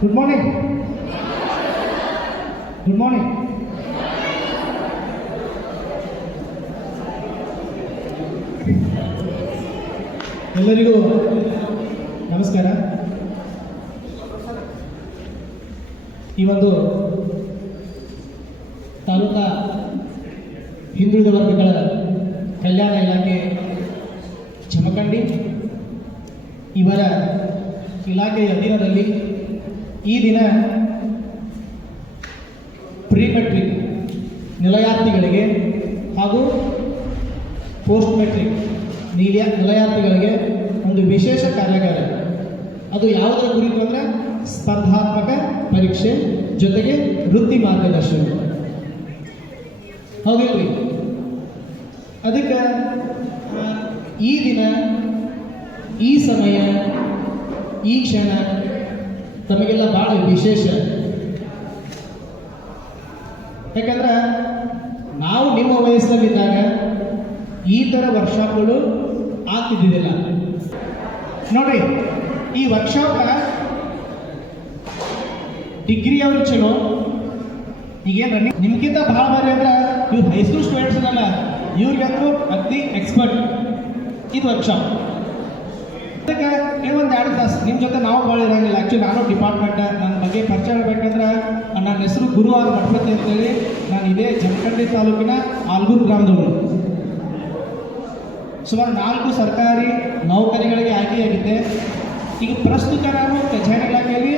Good morning. Good morning. ಎಲ್ಲರಿಗೂ ನಮಸ್ಕಾರ. ಈ ಒಂದು ತಾಲೂಕಾ ಹಿಂದುಳಿದ ವರ್ಗಗಳ ಕಲ್ಯಾಣ ಇಲಾಖೆ ಜಮಖಂಡಿ ಇವರ ಇಲಾಖೆಯ ಅಧೀನದಲ್ಲಿ ಈ ದಿನ ಪ್ರೀ ಮೆಟ್ರಿಕ್ ನಿಲಯಾರ್ಥಿಗಳಿಗೆ ಹಾಗೂ ಪೋಸ್ಟ್ ಮೆಟ್ರಿಕ್ ನಿಲಯಾರ್ಥಿಗಳಿಗೆ ಒಂದು ವಿಶೇಷ ಕಾರ್ಯಾಗಾರ. ಅದು ಯಾವುದರ ಕುರಿತು ಅಂದರೆ ಸ್ಪರ್ಧಾತ್ಮಕ ಪರೀಕ್ಷೆ ಜೊತೆಗೆ ವೃತ್ತಿ ಮಾರ್ಗದರ್ಶನ. ಹೌದಿಲ್ರಿ? ಅದಕ್ಕೆ ಈ ದಿನ, ಈ ಸಮಯ, ಈ ಕ್ಷಣ ತಮಗೆಲ್ಲ ಭಾಳ ವಿಶೇಷ. ಯಾಕಂದ್ರೆ ನಾವು ನಿಮ್ಮ ವಯಸ್ಸಲ್ಲಿದ್ದಾಗ ಈ ಥರ ವರ್ಕ್ಶಾಪ್ಗಳು ಆಗ್ತಿದ್ದಿದ್ದಿಲ್ಲ. ನೋಡ್ರಿ, ಈ ವರ್ಕ್ಶಾಪ್ ಡಿಗ್ರಿ ಅವ್ರಿಗೆ ಚಲೋ, ಈಗೇನು ರನ್ನಿಂಗ್ ನಿಮ್ಗಿಂತ ಭಾಳ ಬಾರಿ ಅಂದ್ರೆ ಇವ್ರು ಹೈಸ್ಕೂಲ್ ಸ್ಟೂಡೆಂಟ್ಸ್ ಅಲ್ಲ, ಇವ್ರಿಗಂತೂ ಅತಿ ಎಕ್ಸ್ಪರ್ಟ್ ಇದು ವರ್ಕ್ಶಾಪ್. ಅದಕ್ಕೆ ಒಂದು 2 ತಾಸು ನಿಮ್ಮ ಜೊತೆ ನಾವು ಭಾಳ ಇರೋಂಗಿಲ್ಲ. ಆ್ಯಕ್ಚುಲಿ ನಾನು ಡಿಪಾರ್ಟ್ಮೆಂಟ್ ನನ್ನ ಬಗ್ಗೆ ಪರಿಚಯ ಹೇಳ್ಬೇಕಂದ್ರೆ ನನ್ನ ಹೆಸರು ಗುರು ಆರ್ ಮಠಪತಿ ಅಂತೇಳಿ, ನಾನು ಇದೇ ಜಮಖಂಡಿ ತಾಲೂಕಿನ ಆಲ್ಗೂರು ಗ್ರಾಮದವರು. ಸುಮಾರು 4 ಸರ್ಕಾರಿ ನೌಕರಿಗಳಿಗೆ ಆಯ್ಕೆಯಾಗಿದ್ದೆ. ಈಗ ಪ್ರಸ್ತುತ ನಾನು ಖಜಾನೆ ಇಲಾಖೆಯಲ್ಲಿ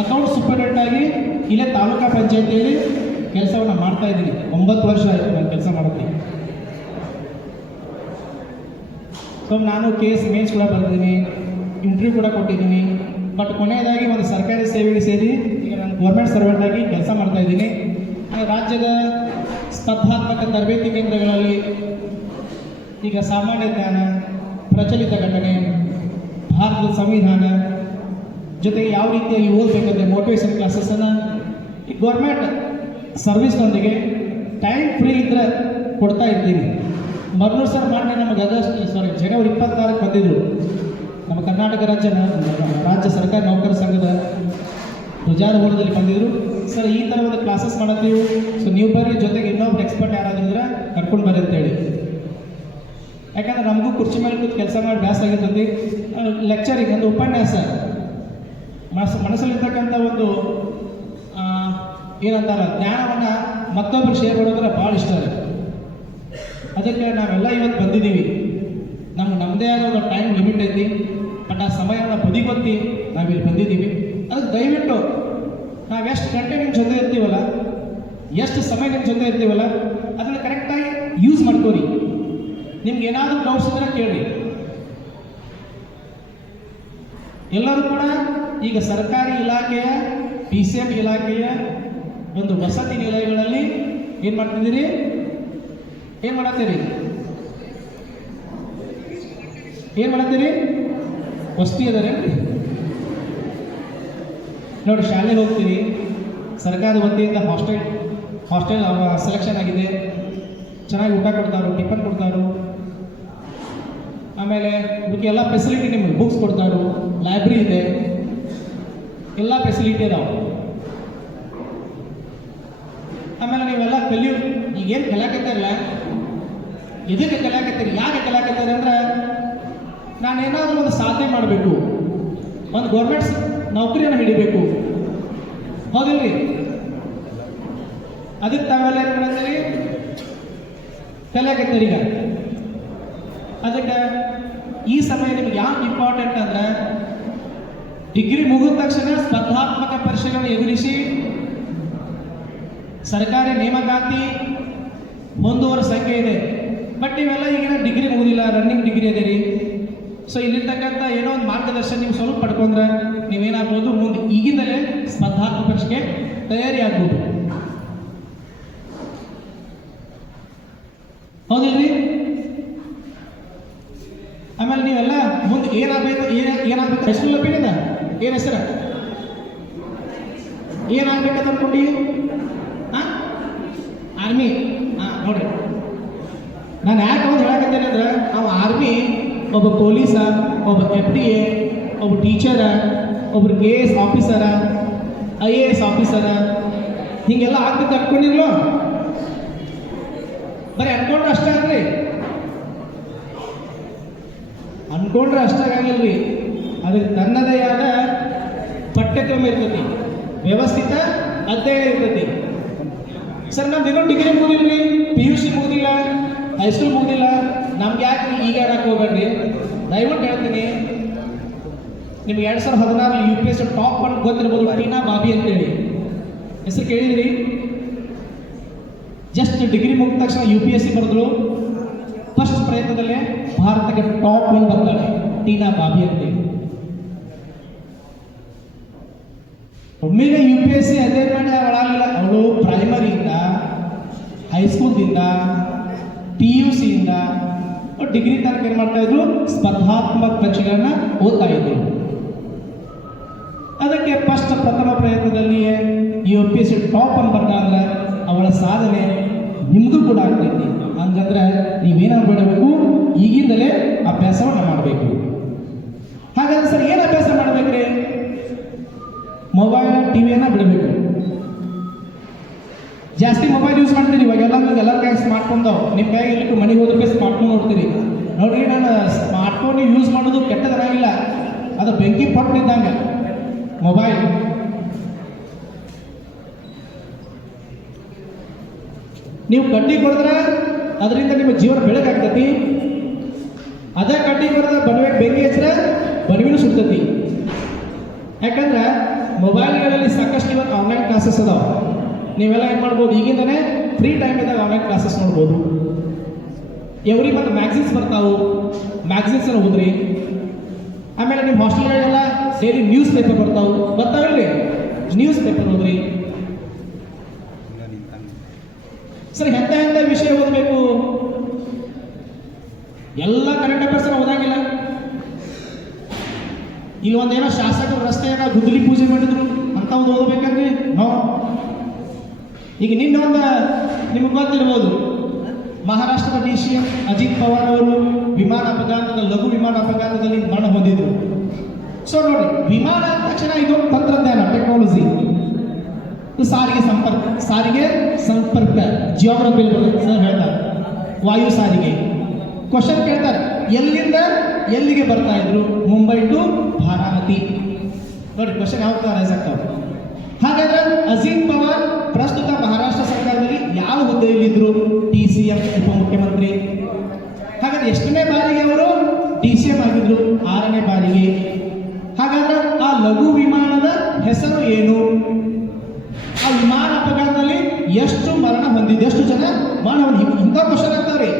ಅಕೌಂಟ್ ಸೂಪರಿಂಟೆಂಡೆಂಟ್ ಆಗಿ ಇಲ್ಲೇ ತಾಲೂಕಾ ಪಂಚಾಯತಿಯಲ್ಲಿ ಕೆಲಸವನ್ನು ಮಾಡ್ತಾ ಇದ್ದೀನಿ. 9 ವರ್ಷ ಆಯಿತು ನಾನು ಕೆಲಸ ಮಾಡುತ್ತೀನಿ. ಸೊ ನಾನು ಕೇಸ್ ಮೇನ್ಸ್ ಕೂಡ ಬರೆದಿದ್ದೀನಿ, ಇಂಟರ್ವ್ಯೂ ಕೂಡ ಕೊಟ್ಟಿದ್ದೀನಿ. ಬಟ್ ಕೊನೆಯದಾಗಿ ಒಂದು ಸರ್ಕಾರಿ ಸೇವೆಗೆ ಸೇರಿ ಈಗ ನಾನು ಗೌರ್ಮೆಂಟ್ ಸರ್ವೆಂಟ್ ಆಗಿ ಕೆಲಸ ಮಾಡ್ತಾ ಇದ್ದೀನಿ. ರಾಜ್ಯದ ಸ್ಪರ್ಧಾತ್ಮಕ ತರಬೇತಿ ಕೇಂದ್ರಗಳಲ್ಲಿ ಈಗ ಸಾಮಾನ್ಯ ಜ್ಞಾನ, ಪ್ರಚಲಿತ ಘಟನೆ, ಭಾರತದ ಸಂವಿಧಾನ ಜೊತೆಗೆ ಯಾವ ರೀತಿಯಾಗಿ ಓದಬೇಕಂದ್ರೆ ಮೋಟಿವೇಶನ್ ಕ್ಲಾಸಸ್ಸನ್ನು ಈ ಗೌರ್ಮೆಂಟ್ ಸರ್ವಿಸ್ನೊಂದಿಗೆ ಟೈಮ್ ಫ್ರೀ ಇದ್ದರೆ ಕೊಡ್ತಾ ಇರ್ತೀವಿ. ಮರ್ನೂರು ಸರ್ ಮಾಡಿ ನಮಗೆ ಜನವರಿ 26ಕ್ಕೆ ಬಂದಿದ್ದರು. ನಮ್ಮ ಕರ್ನಾಟಕ ರಾಜ್ಯ ಸರ್ಕಾರಿ ನೌಕರ ಸಂಘದ ಧ್ವಜಾರೋಹಣದಲ್ಲಿ ಬಂದಿದ್ದರು. ಸರ್, ಈ ಥರ ಒಂದು ಕ್ಲಾಸಸ್ ಮಾಡತ್ತೀವಿ, ಸೊ ನೀವು ಬರ್ರಿ, ಜೊತೆಗೆ ಇನ್ನೊಬ್ರು ಎಕ್ಸ್ಪರ್ಟ್ ಯಾರಾದ್ರಿದ್ರೆ ಕರ್ಕೊಂಡು ಬರ್ರಿ ಅಂತೇಳಿ. ಯಾಕಂದ್ರೆ ನಮಗೂ ಕುರ್ಚಿ ಮೇಲೆ ಕೂತು ಕೆಲಸ ಮಾಡಿ ಬ್ಯಾಸ ಆಗಿರ್ತದೆ. ಲೆಕ್ಚರಿಗೆ ಒಂದು ಉಪನ್ಯಾಸ ಮನಸ್ಸಲ್ಲಿರ್ತಕ್ಕಂಥ ಒಂದು ಏನಂತಾರ ಜ್ಞಾನವನ್ನು ಮತ್ತೊಬ್ಬರು ಶೇರ್ ಮಾಡೋದ್ರೆ ಭಾಳ ಇಷ್ಟ ಇದೆ. ಅದಕ್ಕೆ ನಾವೆಲ್ಲ ಇವತ್ತು ಬಂದಿದ್ದೀವಿ. ನಮ್ಮದೇ ಆದ ಒಂದು ಟೈಮ್ ಲಿಮಿಟ್ ಐತಿ, ಬಟ್ ಆ ಸಮಯವನ್ನು ಬದಿಗೊತ್ತಿ ನಾವಿಲ್ಲಿ ಬಂದಿದ್ದೀವಿ. ಅದಕ್ಕೆ ದಯವಿಟ್ಟು ನಾವು ಎಷ್ಟು ಗಂಟೆ ನಿಮ್ಮ ಜೊತೆ ಇರ್ತೀವಲ್ಲ, ಎಷ್ಟು ಸಮಯ ನಿಮ್ಮ ಜೊತೆ ಇರ್ತೀವಲ್ಲ, ಅದನ್ನು ಕರೆಕ್ಟಾಗಿ ಯೂಸ್ ಮಾಡ್ಕೋರಿ. ನಿಮ್ಗೆ ಏನಾದರೂ ಡೌಟ್ಸ್ ಇದ್ರೆ ಕೇಳಿ. ಎಲ್ಲರೂ ಕೂಡ ಈಗ ಸರ್ಕಾರಿ ಇಲಾಖೆಯ PCM ಇಲಾಖೆಯ ಒಂದು ವಸತಿ ನಿಲಯಗಳಲ್ಲಿ ಏನು ಮಾಡ್ತಿದ್ದೀರಿ? ಏನು ಮಾಡತ್ತೀರಿ? ಏನು ಮಾಡತ್ತೀರಿ? ವಸತಿ ಅದಾರೇನ್ರಿ? ನೋಡಿ, ಶಾಲೆಗೆ ಹೋಗ್ತೀರಿ, ಸರ್ಕಾರದ ವತಿಯಿಂದ ಹಾಸ್ಟೆಲ್ ಸೆಲೆಕ್ಷನ್ ಆಗಿದೆ. ಚೆನ್ನಾಗಿ ಊಟ ಕೊಡ್ತಾರೋ, ಟಿಫನ್ ಕೊಡ್ತಾರೋ, ಆಮೇಲೆ ಇದಕ್ಕೆ ಎಲ್ಲ ಫೆಸಿಲಿಟಿ, ನಿಮಗೆ ಬುಕ್ಸ್ ಕೊಡ್ತಾರೋ, ಲೈಬ್ರರಿ ಇದೆ, ಎಲ್ಲ ಫೆಸಿಲಿಟಿ ಇದಾವೆ. ಆಮೇಲೆ ನೀವೆಲ್ಲ ಈಗೇನು ಕಲಿಯಾಕತ್ತಾರಲ್ಲ, ಇದಕ್ಕೆ ಕಲಿಯಾಕತ್ತೀರಿ. ಯಾಕೆ ಕಲಿಯಾಕತ್ತಾರೆ ಅಂದ್ರೆ, ನಾನೇನಾದರೂ ಒಂದು ಸಾಧನೆ ಮಾಡಬೇಕು, ಒಂದು ಗೌರ್ಮೆಂಟ್ ನೌಕರಿಯನ್ನು ಹಿಡಿಬೇಕು. ಹೌದಿಲ್ರಿ? ಅದಕ್ಕೆ ತಾವೆಲ್ಲ ಏನು ಮಾಡ್ತೀರಿ? ಕಲಿಯಾಕತ್ತೀರಿ. ಈಗ ಅದಕ್ಕೆ ಈ ಸಮಯ ನಿಮ್ಗೆ ಯಾಕೆ ಇಂಪಾರ್ಟೆಂಟ್ ಅಂದ್ರೆ, ಡಿಗ್ರಿ ಮುಗಿದ ತಕ್ಷಣ ಸ್ಪರ್ಧಾತ್ಮಕ ಪರೀಕ್ಷೆಗಳನ್ನು ಎದುರಿಸಿ ಸರ್ಕಾರಿ ನೇಮಕಾತಿ ಹೊಂದುವರ ಸಂಖ್ಯೆ ಇದೆ. ಬಟ್ ನೀವೆಲ್ಲ ಈಗಿನ ಡಿಗ್ರಿ ಮುಗಿದಿಲ್ಲ, ರನ್ನಿಂಗ್ ಡಿಗ್ರಿ ಅದೇರಿ. ಸೊ ಇಲ್ಲಿರ್ತಕ್ಕಂಥ ಏನೋ ಒಂದು ಮಾರ್ಗದರ್ಶನ ನೀವು ಸ್ವಲ್ಪ ಪಡ್ಕೊಂಡ್ರೆ ನೀವೇನಾಗ್ಬೋದು, ಮುಂದೆ ಈಗಿಂದಲೇ ಸ್ಪರ್ಧಾತ್ಮಕ ಪರೀಕ್ಷೆಗೆ ತಯಾರಿ ಆಗ್ಬೋದು. ಹೌದಿಲ್ರಿ? ಆಮೇಲೆ ನೀವೆಲ್ಲ ಮುಂದೆ ಏನಾಗಬೇಕು ಹೆಸರು ಲಭ್ಯದ ಏನು ಹೆಸರು ಏನಾಗಬೇಕಂತ ಅನ್ಕೊಂಡು? ಆರ್ಮಿ. ನೋಡ್ರಿ, ನಾನು ಯಾಕೆ ಒಂದು ಹೇಳಕತ್ತೇನೆ ಅಂದ್ರೆ, ನಾವು ಆರ್ಮಿ ಒಬ್ಬ ಪೊಲೀಸ, ಒಬ್ಬ FTA, ಒಬ್ಬ ಟೀಚರ, ಒಬ್ಬರು KS ಆಫೀಸರ, IAS ಆಫೀಸರ ಹೀಗೆಲ್ಲ ಆಗ್ಬೇಕು ಅನ್ಕೊಂಡಿರ್ಲೋ? ಬರೀ ಅನ್ಕೊಂಡ್ರೆ ಅಷ್ಟೇ ಆಗ್ರಿ, ಅನ್ಕೊಂಡ್ರೆ ಅಷ್ಟೇ ಆಗಿಲ್ರಿ. ಅದಕ್ಕೆ ತನ್ನದೇ ಆದ ಪಠ್ಯಕ್ರಮ ಇರ್ತೈತಿ, ವ್ಯವಸ್ಥಿತ ಅಧ್ಯಯನ ಇರ್ತೈತಿ. ಸರ್ ನಮ್ದು ಇನ್ನೂ ಡಿಗ್ರಿ ಮುಗಿಲ್ರಿ, PUC ಮುಗಿದಿಲ್ಲ, ಹೈಸ್ಕೂಲ್ ಮುಗಿದಿಲ್ಲ, ನಮ್ಗೆ ಯಾಕೆ ಈಗ ಹೇಳಕ್ಕೆ ಹೋಗ್ಬೇಡ್ರಿ. ದಯವಿಟ್ಟು ಹೇಳ್ತೀನಿ, ನಿಮ್ಗೆ 2016 UPSC ಟಾಪ್ ಅಂತ ಗೊತ್ತಿರ್ಬೋದು, ಟೀನಾ ಬಾಬಿ ಅಂತೇಳಿ ಹೆಸರು ಕೇಳಿದಿರಿ? ಜಸ್ಟ್ ಡಿಗ್ರಿ ಮುಗಿದ ತಕ್ಷಣ UPSC ಬರೆದ್ರು, ಫಸ್ಟ್ ಪ್ರಯತ್ನದಲ್ಲೇ ಭಾರತಕ್ಕೆ ಟಾಪ್ 1 ಬರ್ತಾಳೆ ಟೀನಾ ಬಾಬಿ ಅಂತೇಳಿ. ಒಮ್ಮೆಗೆ UPSC ಅಧ್ಯಯನ ಮಾಡಿ ಅವಳಾಗಲಿಲ್ಲ, ಅವಳು ಪ್ರೈಮರಿಯಿಂದ, ಹೈಸ್ಕೂಲ್ದಿಂದ, PUCಯಿಂದ ಡಿಗ್ರಿ ತನಕ ಏನು ಮಾಡ್ತಾ ಇದ್ರು, ಸ್ಪರ್ಧಾತ್ಮಕ ಪರೀಕ್ಷೆಗಳನ್ನ ಓದ್ತಾ ಇದ್ರು. ಅದಕ್ಕೆ ಫಸ್ಟ್ ಪ್ರಥಮ ಪ್ರಯತ್ನದಲ್ಲಿಯೇ UPSC ಟಾಪ್ ಅಂತ ಬರ್ತಾಗಲ್ಲ, ಅವಳ ಸಾಧನೆ ನಿಮ್ಮದು ಕೂಡ ಆಗ್ತೈತಿ. ಹಂಗಂದ್ರೆ ನೀವೇನು ಮಾಡಬೇಕು, ಈಗಿಂದಲೇ ಅಭ್ಯಾಸವನ್ನು ಮಾಡಬೇಕು. ಹಾಗಾದ್ರೆ ಸರ್ ಏನು ಅಭ್ಯಾಸ ಮಾಡಬೇಕ್ರಿ? ಮೊಬೈಲ್ ಟಿವಿಯನ್ನು ಬಿಡಬೇಕು. ಜಾಸ್ತಿ ಮೊಬೈಲ್ ಯೂಸ್ ಮಾಡ್ತೀರಿ ಇವಾಗ, ಎಲ್ಲರ ಕೈ ಸ್ಮಾರ್ಟ್ಫೋನ್ ಅದಾವ. ನಿಮ್ಮ ಕೈ ಇಲ್ಲಿಟ್ಟು ಮನೆಗೆ ಹೋದ್ರೆ ಸ್ಮಾರ್ಟ್ಫೋನ್ ನೋಡ್ತೀರಿ. ನೋಡ್ರಿ, ನಾನು ಸ್ಮಾರ್ಟ್ಫೋನ್ ಯೂಸ್ ಮಾಡೋದು ಕೆಟ್ಟದನಾಗಿಲ್ಲ, ಅದು ಬೆಂಕಿ ಪಟ್ಟಿದ್ದಂಗೆ ಮೊಬೈಲ್. ನೀವು ಕಡ್ಡಿ ಕೊಡಿದ್ರೆ ಅದರಿಂದ ನಿಮ್ಮ ಜೀವನ ಬೆಳಕಾಗ್ತತಿ. ಅದೇ ಕಡ್ಡಿ ಕೊಡದ ಬೆಂಕಿ ಹಚ್ಚಿದ್ರೆ ಬನವಿನೂ ಸುಡ್ತತಿ. ಯಾಕಂದ್ರೆ ಮೊಬೈಲ್ಗಳಲ್ಲಿ ಸಾಕಷ್ಟು ಇವತ್ತು ಆನ್ಲೈನ್ ಕ್ಲಾಸಸ್ ಅದಾವ. ನೀವೆಲ್ಲ ಏನು ಮಾಡ್ಬೋದು, ಈಗಿಂದನೇ ಫ್ರೀ ಟೈಮ್ ಇದ್ದಾಗ ಆನ್ಲೈನ್ ಕ್ಲಾಸಸ್ ನೋಡ್ಬೋದು. ಎವ್ರಿ ಮತ್ತು ಮ್ಯಾಗ್ಝಿನ್ಸ್ ಬರ್ತಾವು, ಮ್ಯಾಗ್ಝಿನ್ಸನ್ನು ಓದ್ರಿ. ಆಮೇಲೆ ನಿಮ್ಮ ಹಾಸ್ಟೆಲ್ಗಳೆಲ್ಲ ಡೈಲಿ ನ್ಯೂಸ್ ಪೇಪರ್ ಬರ್ತಾವಿಲ್ರಿ, ನ್ಯೂಸ್ ಪೇಪರ್ ಓದ್ರಿ. ಸರಿ, ಎಂಥ ವಿಷಯ ಓದಬೇಕು? ಎಲ್ಲ ಕರೆಂಟ್ ಅಫೇರ್ಸ್ ಓದಾಗಿಲ್ಲ. ಇಲ್ಲಿ ಒಂದೇನೋ ಶಾಸಕರು ರಸ್ತೆಯನ್ನ ಗುದ್ದಲಿ ಪೂಜೆ ಮಾಡಿದ್ರು ಅಂತ ಒಂದು ಓದಬೇಕಂದ್ರೆ ನೋ. ಈಗ ನಿನ್ನೊಂದು ನಿಮಗೆ ಗೊತ್ತಿರ್ಬೋದು, ಮಹಾರಾಷ್ಟ್ರದ DCM ಅಜಿತ್ ಪವಾರ್ ಅವರು ಲಘು ವಿಮಾನ ಅಪಘಾತದಲ್ಲಿ ಮರಣ ಹೊಂದಿದ್ರು. ಸೊ ನೋಡಿ, ವಿಮಾನ ಅಂದ ತಕ್ಷಣ ಇದೊಂದು ತಂತ್ರಜ್ಞಾನ, ಟೆಕ್ನಾಲಜಿ. ಸಾರಿಗೆ ಸಂಪರ್ಕ ಜಿಯೋಗ್ರಫಿ ಸರ್ ಹೇಳ್ತಾರೆ, ವಾಯು ಸಾರಿಗೆ. ಕ್ವಶನ್ ಕೇಳ್ತಾರೆ, ಎಲ್ಲಿಂದ ಎಲ್ಲಿಗೆ ಬರ್ತಾ ಇದ್ರು? ಮುಂಬೈ ಟು ಬಾರಾಮತಿ. ನೋಡಿ ಕ್ವಶನ್ ಯಾವ ಥರ ರೈಸ್ ಆಗ್ತಾವೆ. ಹಾಗಾದ್ರೆ ಅಜಿತ್ ಪವಾರ್ ಪ್ರಸ್ತುತ ಮಹಾರಾಷ್ಟ್ರ ಸರ್ಕಾರದಲ್ಲಿ ಯಾವ ಹುದ್ದೆಯಲ್ಲಿದ್ದರು? DCM, ಉಪಮುಖ್ಯಮಂತ್ರಿ. ಹಾಗಾದ್ರೆ ಎಷ್ಟನೇ ಬಾರಿಗೆ ಅವರು DCM ಆಗಿದ್ರು? 6ನೇ ಬಾರಿಗೆ. ಹಾಗಾದ್ರೆ ಆ ಲಘು ವಿಮಾನದ ಹೆಸರು ಏನು? ಆ ವಿಮಾನ ಅಪಘಾತದಲ್ಲಿ ಎಷ್ಟು ಮರಣ ಹೊಂದಿದೆ, ಎಷ್ಟು ಜನ ಮರಣ ಹೊಂದಿದೆ? ಇಂಥ ಕ್ವಶನ್ ಆಗ್ತಾವ್ರಿ.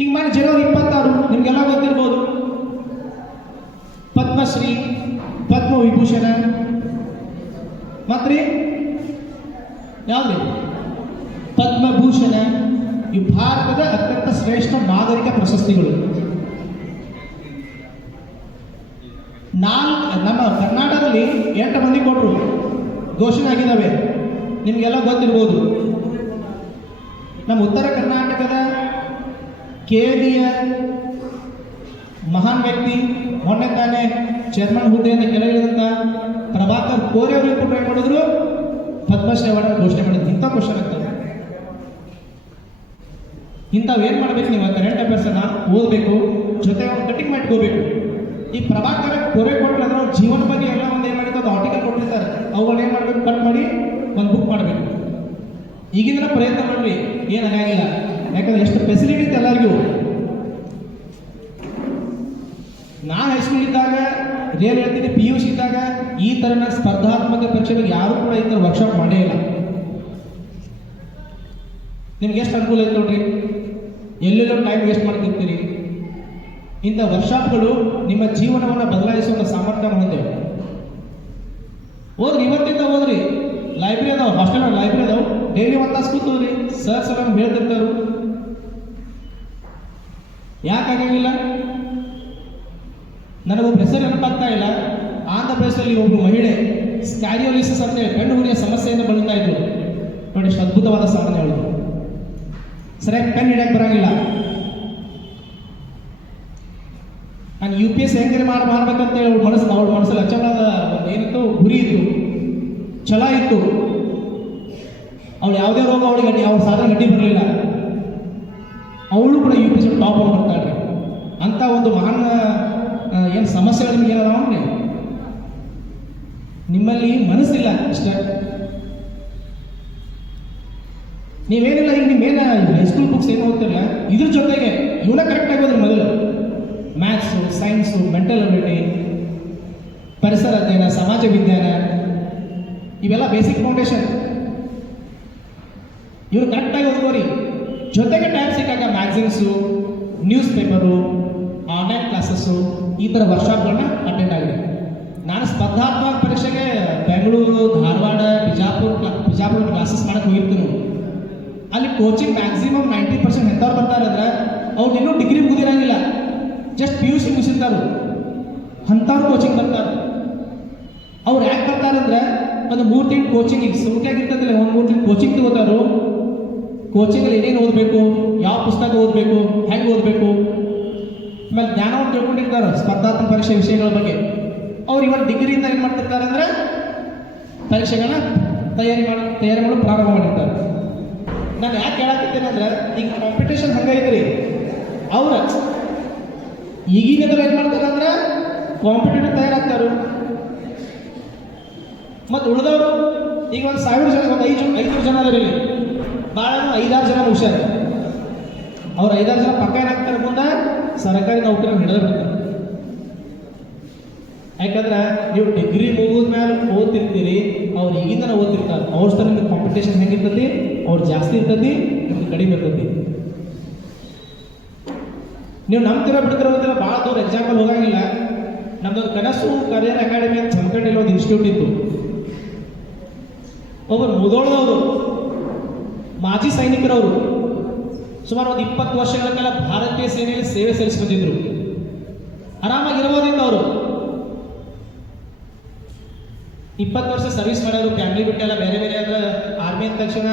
ಈಗ ಮಾಡಿ ಜನವರಿ 26 ನಿಮ್ಗೆಲ್ಲ ಗೊತ್ತಿರ್ಬೋದು, ಪದ್ಮಶ್ರೀ, ಪದ್ಮವಿಭೂಷಣ ಮತ್ರಿ ಯಾವ್ದು ಪದ್ಮಭೂಷಣ, ಈ ಭಾರತದ ಅತ್ಯಂತ ಶ್ರೇಷ್ಠ ನಾಗರಿಕ ಪ್ರಶಸ್ತಿಗಳು. ನಮ್ಮ ಕರ್ನಾಟಕದಲ್ಲಿ 8 ಮಂದಿ ಕೊಟ್ಟರು, ಘೋಷಣೆ ಆಗಿದ್ದಾವೆ. ನಿಮಗೆಲ್ಲ ಗೊತ್ತಿರ್ಬೋದು. ನಮ್ಮ ಉತ್ತರ ಕರ್ನಾಟಕದ KBಯ ಮಹಾನ್ ವ್ಯಕ್ತಿ, ಮೊನ್ನೆ ತಾನೇ ಚೇರ್ಮನ್ ಹುದ್ದೆಯನ್ನು ಕೆಳಗಿಳಿದಂಥ ಪ್ರಭಾಕರ್ ಕೋರೆ ಅವರಿಗೆ ಕೂಡ ಏನು ಮಾಡಿದ್ರು, ಪದ್ಮಶ್ರೀ ಅವಾರ್ಡ್ ಘೋಷಣೆ ಮಾಡಿದ್ರು. ಇಂಥ ಕ್ವಶನ್ ಆಗ್ತದೆ. ಇಂಥವು ಏನು ಮಾಡ್ಬೇಕು, ನೀವು ಕರೆಂಟ್ ಅಫೇರ್ಸನ್ನು ಓದಬೇಕು, ಜೊತೆ ಅವ್ರು ಕಟಿಂಗ್ ಮಾಡ್ಕೋಬೇಕು. ಈ ಪ್ರಭಾಕರ್ ಕೋರೆ ಕೊಟ್ಟರೆ ಅಂದ್ರೆ ಅವ್ರ ಜೀವನ ಬಗ್ಗೆ ಎಲ್ಲ ಒಂದು ಏನು ಮಾಡಿತ್ತು, ಅದು ಆರ್ಟಿಕಲ್ ಕೊಟ್ಟಿರ್ತಾರೆ, ಅವುಗಳನ್ನ ಏನು ಮಾಡಬೇಕು, ಕಟ್ ಮಾಡಿ ಒಂದು ಬುಕ್ ಮಾಡಬೇಕು. ಈಗಿನ ಪ್ರಯತ್ನ ಮಾಡ್ರಿ, ಏನು ಆಗಿಲ್ಲ. ಯಾಕಂದ್ರೆ ಎಷ್ಟು ಫೆಸಿಲಿಟಿ ಇದೆ ಎಲ್ಲರಿಗೂ. ನಾ ಹೈಸ್ಕೂಲ್ ಇದ್ದಾಗ ರಿಯಲ್ ಹೇಳ್ತೀನಿ, PUC ಇದ್ದಾಗ ಈ ಥರನ ಸ್ಪರ್ಧಾತ್ಮಕ ಪರೀಕ್ಷೆಗಳಿಗೆ ಯಾರು ಕೂಡ ಈ ಥರ ವರ್ಕ್ಶಾಪ್ ಮಾಡೇ ಇಲ್ಲ. ನಿಮ್ಗೆ ಎಷ್ಟು ಅನುಕೂಲ ಐತೆ ನೋಡ್ರಿ, ಎಲ್ಲೆಲ್ಲೋ ಟೈಮ್ ವೇಸ್ಟ್ ಮಾಡ್ತಿರ್ತೀರಿ. ಇಂಥ ವರ್ಕ್ಶಾಪ್ಗಳು ನಿಮ್ಮ ಜೀವನವನ್ನು ಬದಲಾಯಿಸುವ ಸಾಮರ್ಥ್ಯ ಹೊಂದಿವೆ. ಓದ್ರಿ, ಇವತ್ತಿಂದ ಓದ್ರಿ. ಲೈಬ್ರರಿ ಅದಾವ, ಹಾಸ್ಟೆಲ್ ಲೈಬ್ರರಿ ಅದಾವ, ಡೈಲಿ 1 ತಾಸು ಕೂತವ್ರಿ, ಸರ್ಸ್ ಎಲ್ಲ ಹೇಳ್ತಿರ್ತಾರೆ. ಯಾಕಾಗಿಲ್ಲ? ನನಗೊಬ್ಬ ಹೆಸರು ನೆನಪಾಗ್ತಾ ಇಲ್ಲ. ಆಂಧ್ರ ಪ್ರದೇಶದಲ್ಲಿ ಒಬ್ಬರು ಮಹಿಳೆ ಸ್ಕ್ಯಾರಿಯೋಲಿಸಿಸ್ ಅಂತ ಗಂಡು ಹುರಿಯ ಸಮಸ್ಯೆಯಿಂದ ಬಳಲ್ತಾ ಇದ್ರು. ನೋಡಿ, ಎಷ್ಟು ಅದ್ಭುತವಾದ ಸಾಧನೆ ಅವಳು. ಸರಿಯಾಗಿ ಪೆನ್ ಹಿಡಿಯಕ್ಕೆ ಬರಂಗಿಲ್ಲ. ನಾನು UPS ಹೆಂಗೆ ಮಾಡ್ಬೇಕಂತ ಹೇಳಿ ಅವ್ಳ ಮನಸ್ಸಲ್ಲಿ ಅಚ್ಚಳದ ಒಂದು ಏನಿತ್ತು, ಗುರಿ ಇತ್ತು, ಛಲ ಇತ್ತು. ಅವಳು ಯಾವುದೇ ರೋಗ ಅವಳಿಗೆ ಅವ್ರ ಸಾಧನೆ ಅಡ್ಡಿ ಬರಲಿಲ್ಲ. ಅವಳು ಕೂಡ UPS ಟಾಪ್ ಅವ್ರು ಬರ್ತಾಳೆ. ಅಂಥ ಒಂದು ಮಹಾನ್ ಏನು ಸಮಸ್ಯೆಗಳು ನಿಮ್ಗೆ ಏನಾರ ಅವನ್ರಿ, ನಿಮ್ಮಲ್ಲಿ ಮನಸ್ಸಿಲ್ಲ ಅಷ್ಟೇ. ನೀವೇನಿಲ್ಲ, ಈಗ ನಿಮ್ಮೇನ ಹೈಸ್ಕೂಲ್ ಬುಕ್ಸ್ ಏನು ಓದ್ತಿರಲ್ಲ, ಇದ್ರ ಜೊತೆಗೆ ಇವನ್ನ ಕರೆಕ್ಟಾಗಿ ಹೋದ್ರೆ ಮೊದಲು ಮ್ಯಾಥ್ಸು, ಸೈನ್ಸು, ಮೆಂಟಲ್ ಅಬಿಲಿಟಿ, ಪರಿಸರ ಅಧ್ಯಯನ, ಸಮಾಜ ವಿಜ್ಞಾನ, ಇವೆಲ್ಲ ಬೇಸಿಕ್ ಫೌಂಡೇಶನ್. ಇವರು ಕರೆಕ್ಟಾಗಿ ಓದ್ಕೋರಿ. ಜೊತೆಗೆ ಟೈಮ್ ಸಿಕ್ಕಾಗ magazines, news paper, online classes, ಈ ಥರ ವರ್ಕ್ಶಾಪ್ಗಳನ್ನ ಅಟೆಂಡ್ ಆಗಿದೆ. ನಾನು ಸ್ಪರ್ಧಾತ್ಮಕ ಪರೀಕ್ಷೆಗೆ ಬೆಂಗಳೂರು, ಧಾರವಾಡ, ಬಿಜಾಪುರ ಕ್ಲಾಸಸ್ ಮಾಡಕ್ಕೆ ಹೋಗಿರ್ತೀನಿ. ಅಲ್ಲಿ ಕೋಚಿಂಗ್ ಮ್ಯಾಕ್ಸಿಮಮ್ 90% ಎಂಥವ್ರು ಬರ್ತಾರೆ ಅಂದ್ರೆ ಅವ್ರು ಇನ್ನೂ ಡಿಗ್ರಿ ಮುಗಿದಿರಂಗಿಲ್ಲ, ಜಸ್ಟ್ PUC ಮುಗಿಸಿರ್ತಾರೆ. ಅಂಥವ್ರು ಕೋಚಿಂಗ್ ಬರ್ತಾರೆ. ಅವ್ರು ಯಾಕೆ ಬರ್ತಾರಂದ್ರೆ ಒಂದು 3 ತಿಂಗಳು ಕೋಚಿಂಗ್, ಈಗ ಸೂಟಿಯಾಗಿರ್ತಂದ್ರೆ ಒಂದು 3 ತಿಂಗಳು ಕೋಚಿಂಗ್ ತಗೋತಾರು. ಕೋಚಿಂಗಲ್ಲಿ ಏನೇನು ಓದಬೇಕು, ಯಾವ ಪುಸ್ತಕ ಓದಬೇಕು, ಹೆಂಗೆ ಓದಬೇಕು, ಆಮೇಲೆ ಜ್ಞಾನವನ್ನು ತಿಳ್ಕೊಂಡಿರ್ತಾರೆ ಸ್ಪರ್ಧಾತ್ಮಕ ಪರೀಕ್ಷೆ ವಿಷಯಗಳ ಬಗ್ಗೆ. ಅವ್ರು ಇವತ್ತು ಡಿಗ್ರಿಯಿಂದ ಏನು ಮಾಡ್ತಿರ್ತಾರೆ ಅಂದರೆ ಪರೀಕ್ಷೆಗಳನ್ನ ತಯಾರಿ ಮಾಡಲು ಪ್ರಾರಂಭ ಮಾಡಿರ್ತಾರೆ. ನಾನು ಯಾಕೆ ಹೇಳತ್ತಿದ್ದೇನೆ ಅಂದ್ರೆ ಈಗ ಕಾಂಪಿಟೇಷನ್ ಹಂಗೈತ್ರಿ. ಅವ್ರ ಈಗಿನದಲ್ಲಿ ಏನು ಮಾಡ್ತಾರೆ ಅಂದ್ರೆ ಕಾಂಪಿಟೇಟಿವ್ ತಯಾರಾಗ್ತಾರೆ. ಮತ್ತು ಉಳಿದವರು ಈಗ ಒಂದು 1000 ಜನ, ಒಂದು 500 ಜನ ಅದರಲ್ಲಿ ಭಾಳ 5-6 ಜನ ಹುಷಾರು. ಅವ್ರು 5-6 ಜನ ಪಕ್ಕ ಏನಾಗ್ತಾರೆ, ಮುಂದೆ ಸರ್ಕಾರಿ ನೌಕರಿ ಹಿಡಿದು ಬಿಡ್ತಾರೆ. ಯಾಕಂದ್ರೆ ನೀವು ಡಿಗ್ರಿ ಮುಗಿದ ಮೇಲೆ ಓದ್ತಿರ್ತೀರಿ, ಅವ್ರು ಈಗಿಂದನೇ ಓದ್ತಿರ್ತಾರೆ. ಅವ್ರ ಸಲ ನಿಮ್ಗೆ ಕಾಂಪಿಟೇಷನ್ ಹೆಂಗಿರ್ತತಿ, ಅವ್ರು ಜಾಸ್ತಿ ಇರ್ತತಿ, ನಿಮ್ಗೆ ಕಡಿಮೆ ಇರ್ತತಿ. ನೀವು ನಂಬ್ತಿರೋ ಬಿಡ್ತಿರೋ ಓದಿರೋ ಭಾಳ ದೂರ ಎಕ್ಸಾಂಪಲ್ ಹೋಗಂಗಿಲ್ಲ. ನಮ್ದೊಂದು ಕನಸು ಕರಿಯರ್ ಅಕಾಡೆಮಿ ಅಂತ ಜಮಖಂಡಿಲಿ ಒಂದು ಇನ್ಸ್ಟಿಟ್ಯೂಟ್ ಇತ್ತು. ಒಬ್ಬರು ಮುದೋಳದವರು, ಮಾಜಿ ಸೈನಿಕರವರು, ಸುಮಾರು ಒಂದು 20 ವರ್ಷಗಳ ಕಾಲ ಭಾರತೀಯ ಸೇನೆಯಲ್ಲಿ ಸೇವೆ ಸಲ್ಲಿಸ್ಕೊಂಡಿದ್ರು. ಆರಾಮಾಗಿರ್ಬೋದಿಂದ ಅವರು 20 ವರ್ಷ ಸರ್ವಿಸ್ ಮಾಡೋರು, ಫ್ಯಾಮಿಲಿ ಬಿಟ್ಟೆಲ್ಲ ಬೇರೆ ಬೇರೆ ಆದ್ರೆ ಆರ್ಮಿ ಅಂದ ತಕ್ಷಣ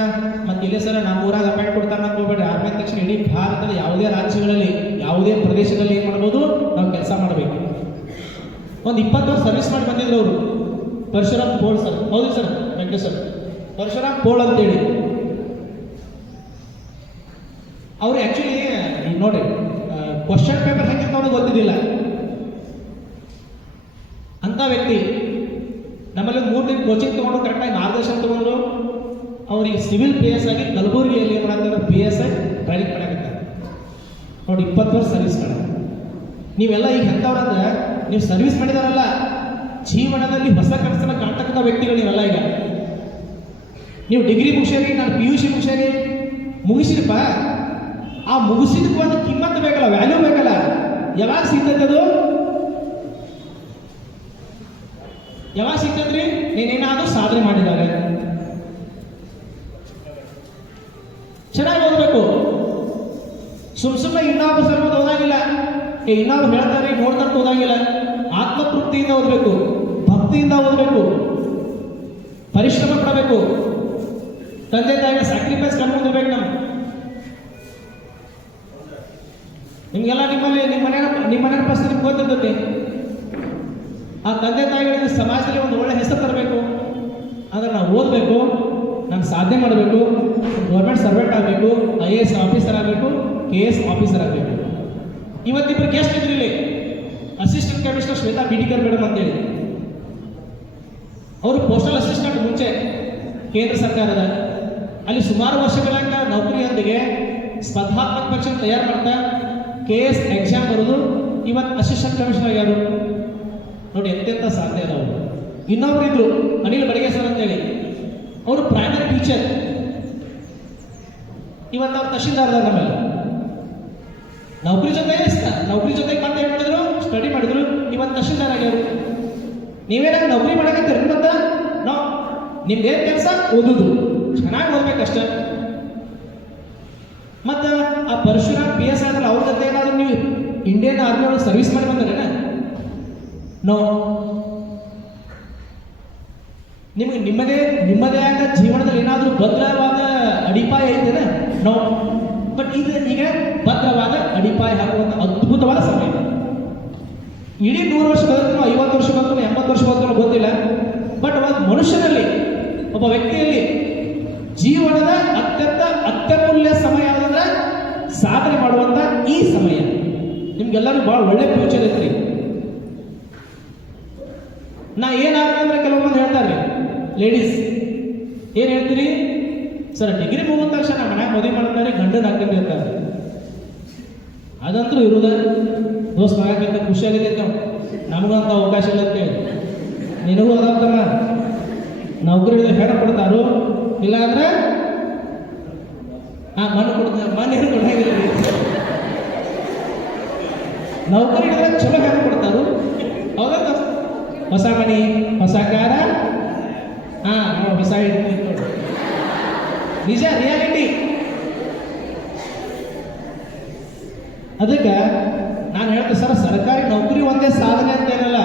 ಮತ್ತೆ ಇಲ್ಲೇ ಸರ ನಮ್ಮ ಊರಾಗ ಅಪಾಯಿಂಟ್ ಕೊಡ್ತಾರೆ ಅಂತ ಹೋಗ್ಬೇಡಿ. ಆರ್ಮಿ ಅಂದ ತಕ್ಷಣ ಇಡೀ ಭಾರತದ ಯಾವುದೇ ರಾಜ್ಯಗಳಲ್ಲಿ, ಯಾವುದೇ ಪ್ರದೇಶದಲ್ಲಿ ಏನು ಮಾಡ್ಬೋದು, ನಾವು ಕೆಲಸ ಮಾಡಬೇಕು. ಒಂದು 20 ವರ್ಷ ಸರ್ವಿಸ್ ಮಾಡಿ ಬಂದಿದ್ರು ಅವರು. ಪರಶುರಾಮ್ ಪೋಳ್ ಸರ್, ಹೌದು ಸರ್, ವೆಂಕಟೇಶ್ ಸರ್, ಪರಶುರಾಮ್ ಪೋಳ್ ಅಂತೇಳಿ. ಅವರು ಆ್ಯಕ್ಚುಲಿ ನೋಡಿ ಕ್ವಶನ್ ಪೇಪರ್ ಹೆಂಗಿರ್ತಾವ ಗೊತ್ತಿದ್ದಿಲ್ಲ ಅಂಥ ವ್ಯಕ್ತಿ. ನಮ್ಮಲ್ಲಿ 3 ದಿನ ಕೋಚಿಂಗ್ ತೊಗೊಂಡು ಕರೆಕ್ಟಾಗಿ ಮಾರ್ಗದರ್ಶನ ತೊಗೊಂಡು ಅವ್ರಿಗೆ ಸಿವಿಲ್ PS ಆಗಿ ಕಲಬುರಗಿಯಲ್ಲಿ ಏನು ಮಾಡ್ತಾರೆ, PS ಆಗಿ ಟ್ರೈನಿಂಗ್ ಮಾಡಾಕತ್ತಾರೆ ನೋಡಿ. 20 ವರ್ಷ ಸರ್ವಿಸ್ ಮಾಡೋದು. ನೀವೆಲ್ಲ ಈಗ ಎಂಥವ್ರಂದ್ರೆ ನೀವು ಸರ್ವಿಸ್ ಮಾಡಿದಾರಲ್ಲ, ಜೀವನದಲ್ಲಿ ಹೊಸ ಕನಸನ್ನು ಕಾಣ್ತಕ್ಕಂಥ ವ್ಯಕ್ತಿಗಳು ನೀವೆಲ್ಲ. ಈಗ ನೀವು ಡಿಗ್ರಿ ಮುಗಿಸ್ಯಾರಿ, ನಾನು PUC ಮುಗಿಸ್ಯಾರಿ, ಮುಗಿಸಿರಪ್ಪ. ಆ ಮುಗಿಸಿದಕ್ಕೆ ಒಂದು ಕಿಮ್ಮತ್ತು ಬೇಕಲ್ಲ, ವ್ಯಾಲ್ಯೂ ಬೇಕಲ್ಲ. ಯಾವಾಗ ಸಿಗ್ತೈತೆ ಅದು? ಯಾವಾಗ ಸಿಗ್ತದ್ರಿ? ನೀನೇನಾದ್ರೂ ಸಾಧನೆ ಮಾಡಿದಾಗ. ಚೆನ್ನಾಗಿ ಓದಬೇಕು. ಸುಮ್ಮನೆ ಇನ್ನೊಬ್ಬ ಸರ್ವದ ಓದಾಗಿಲ್ಲ, ಇನ್ನೊಬ್ರು ಹೇಳ್ತಾರೆ ನೋಡ್ತಂತ ಓದಾಗಿಲ್ಲ. ಆತ್ಮತೃಪ್ತಿಯಿಂದ ಓದಬೇಕು, ಭಕ್ತಿಯಿಂದ ಓದಬೇಕು, ಪರಿಶ್ರಮ ಪಡಬೇಕು, ತಂದೆ ತಾಯಿಗಳ ಸ್ಯಾಕ್ರಿಫೈಸ್ ಕರ್ಕೊಂಡು ಹೋಗ್ಬೇಕು. ನಿಮಗೆಲ್ಲ ನಿಮ್ಮ ಮನೆಯ ಪರಿಸ್ಥಿತಿ ಗೊತ್ತಿರ್ತೈತಿ. ಆ ತಂದೆ ತಾಯಿಗಳಿಗೆ ಸಮಾಜದಲ್ಲಿ ಒಂದು ಒಳ್ಳೆ ಹೆಸರು ತರಬೇಕು ಅಂದ್ರೆ ನಾವು ಓದಬೇಕು, ನಾನು ಸಾಧನೆ ಮಾಡಬೇಕು, ಗೌರ್ಮೆಂಟ್ ಸರ್ವೆಂಟ್ ಆಗಬೇಕು, IAS ಆಫೀಸರ್ ಆಗಬೇಕು, KS ಆಫೀಸರ್ ಆಗಬೇಕು. ಇವತ್ತಿಬ್ಬರು ಗೆಸ್ಟ್ ಇದ್ರಿ ಇಲ್ಲಿ, ಅಸಿಸ್ಟೆಂಟ್ ಕಮಿಷನರ್ ಶ್ವೇತಾ ಬಿಡಿಕರ್ ಮೇಡಮ್ ಅಂತೇಳಿ. ಅವರು ಪೋಸ್ಟಲ್ ಅಸಿಸ್ಟೆಂಟ್ ಮುಂಚೆ ಕೇಂದ್ರ ಸರ್ಕಾರದ ಅಲ್ಲಿ ಸುಮಾರು ವರ್ಷಗಳಿಂದ ನೌಕರಿಯೊಂದಿಗೆ ಸ್ಪರ್ಧಾತ್ಮಕ ಪರೀಕ್ಷೆ ತಯಾರು ಮಾಡ್ತಾ KS ಎಕ್ಸಾಮ್ ಬರೋದು. ಇವತ್ತು ಅಸಿಸ್ಟೆಂಟ್ ಕಮಿಷನರ್ ಯಾರು ನೋಡಿ, ಎಂತೆಂಥ ಸಾಧ್ಯ ಅದಾವು. ಇನ್ನೊಬ್ರು ಇದ್ರು ಅನಿಲ್ ಬಡಿಗೆ ಸರ್ ಅಂತೇಳಿ, ಅವರು ಪ್ರೈಮರಿ ಟೀಚರ್. ಇವತ್ತು ಅವ್ರು ತಹಶೀಲ್ದಾರ್ ನಮ್ಮಲ್ಲಿ. ನೌಕರಿ ಜೊತೆಗೆ ಮತ್ತೆ ಏನು ಮಾಡಿದ್ರು, ಸ್ಟಡಿ ಮಾಡಿದ್ರು. ಇವತ್ತು ತಹಶೀಲ್ದಾರ್ ಆಗ್ಯಾರು. ನೀವೇನಾಗ ನೌಕರಿ ಮಾಡಕತ್ತೀರಿ ಮತ್ತೆ ನಾವು ನಿಮ್ದೇನು ಕೆಲಸ ಓದುದು, ಚೆನ್ನಾಗಿ ಓದ್ಬೇಕಷ್ಟೆ. ಮತ್ತು ಆ ಪರಶುರಾಮ್ PS ಆದ್ರೆ ಅವ್ರ ಜೊತೆ ಏನಾದ್ರು ನೀವು ಇಂಡಿಯನ್ ಆರ್ಮಿ ಒಳಗೆ ಸರ್ವಿಸ್ ಮಾಡಿ ಬಂದ್ರೆ ನೋ, ನಿಮಗೆ ನಿಮ್ಮದೇ ಆದ ಜೀವನದಲ್ಲಿ ಏನಾದರೂ ಭದ್ರವಾದ ಅಡಿಪಾಯ ಐತೇನೆ? ನೋ. ಬಟ್ ಈಗ ಭದ್ರವಾದ ಅಡಿಪಾಯ ಹಾಕುವಂಥ ಅದ್ಭುತವಾದ ಸಮಯ. ಇಡೀ 100 ವರ್ಷ ಬದುಕು, 50 ವರ್ಷ ಬದುಕು, 80 ವರ್ಷ ಬದುಕು ಗೊತ್ತಿಲ್ಲ. ಬಟ್ ಒಂದು ಮನುಷ್ಯನಲ್ಲಿ, ಒಬ್ಬ ವ್ಯಕ್ತಿಯಲ್ಲಿ ಜೀವನದ ಅತ್ಯಮೂಲ್ಯ ಸಮಯ ಯಾವುದಂದ್ರೆ ಸಾಧನೆ ಮಾಡುವಂತ ಈ ಸಮಯ. ನಿಮ್ಗೆಲ್ಲರೂ ಬಹಳ ಒಳ್ಳೆ ಫ್ಯೂಚರ್ ಐತ್ರಿ. ನಾ ಏನಾಗ್ತಂದ್ರೆ ಕೆಲವೊಂದು ಹೇಳ್ತಾರೆ ಲೇಡೀಸ್, ಏನ್ ಹೇಳ್ತೀರಿ ಸರ್, ಡಿಗ್ರಿ ಮುಗಿದ ತಕ್ಷಣ ನಮ್ಮ ಮನ್ಯಾಗ ಮದುವೆ ಮಾಡ್ತಾರೆ, ಗಂಡನ ಹಾಕಂತ ಇರ್ತಾರೆ. ಅದಂತೂ ಇರುದ ದೋಸ್ತ್ ಆಗಕ್ಕಂತ ಖುಷಿ ಆಗೈತೆ ನಾವು, ನಮಗಂತ ಅವಕಾಶ ಇಲ್ಲ ಅಂತೇಳಿ. ನಿನಗೂ ಅದಾವತ್ತಮ್ಮ, ನೌಕರಿ ಹೆಣ ಕೊಡ್ತಾರೋ, ಇಲ್ಲ ಅಂದ್ರೆ ಮಣ್ಣು ಕೊಡ್ತಾರೆ, ಮಣ್ಣು ಏನು ಕೊಡಂಗಿಲ್ಲ. ನೌಕರಿ ಹಿಡಿದ್ರೆ ಚಲೋ ಹೆಣ ಕೊಡ್ತಾರೋ, ಹೌದಾ? ಹೊಸ ಮನಿ, ಹೊಸ ಕಾರ, ಹೊಸ ನಿಜ, ರಿಯಾಲಿಟಿ. ಅದಕ್ಕೆ ನಾನು ಹೇಳ್ತೀನಿ ಸರ್, ಸರ್ಕಾರಿ ನೌಕರಿ ಒಂದೇ ಸಾಧನೆ ಅಂತ ಏನಲ್ಲ,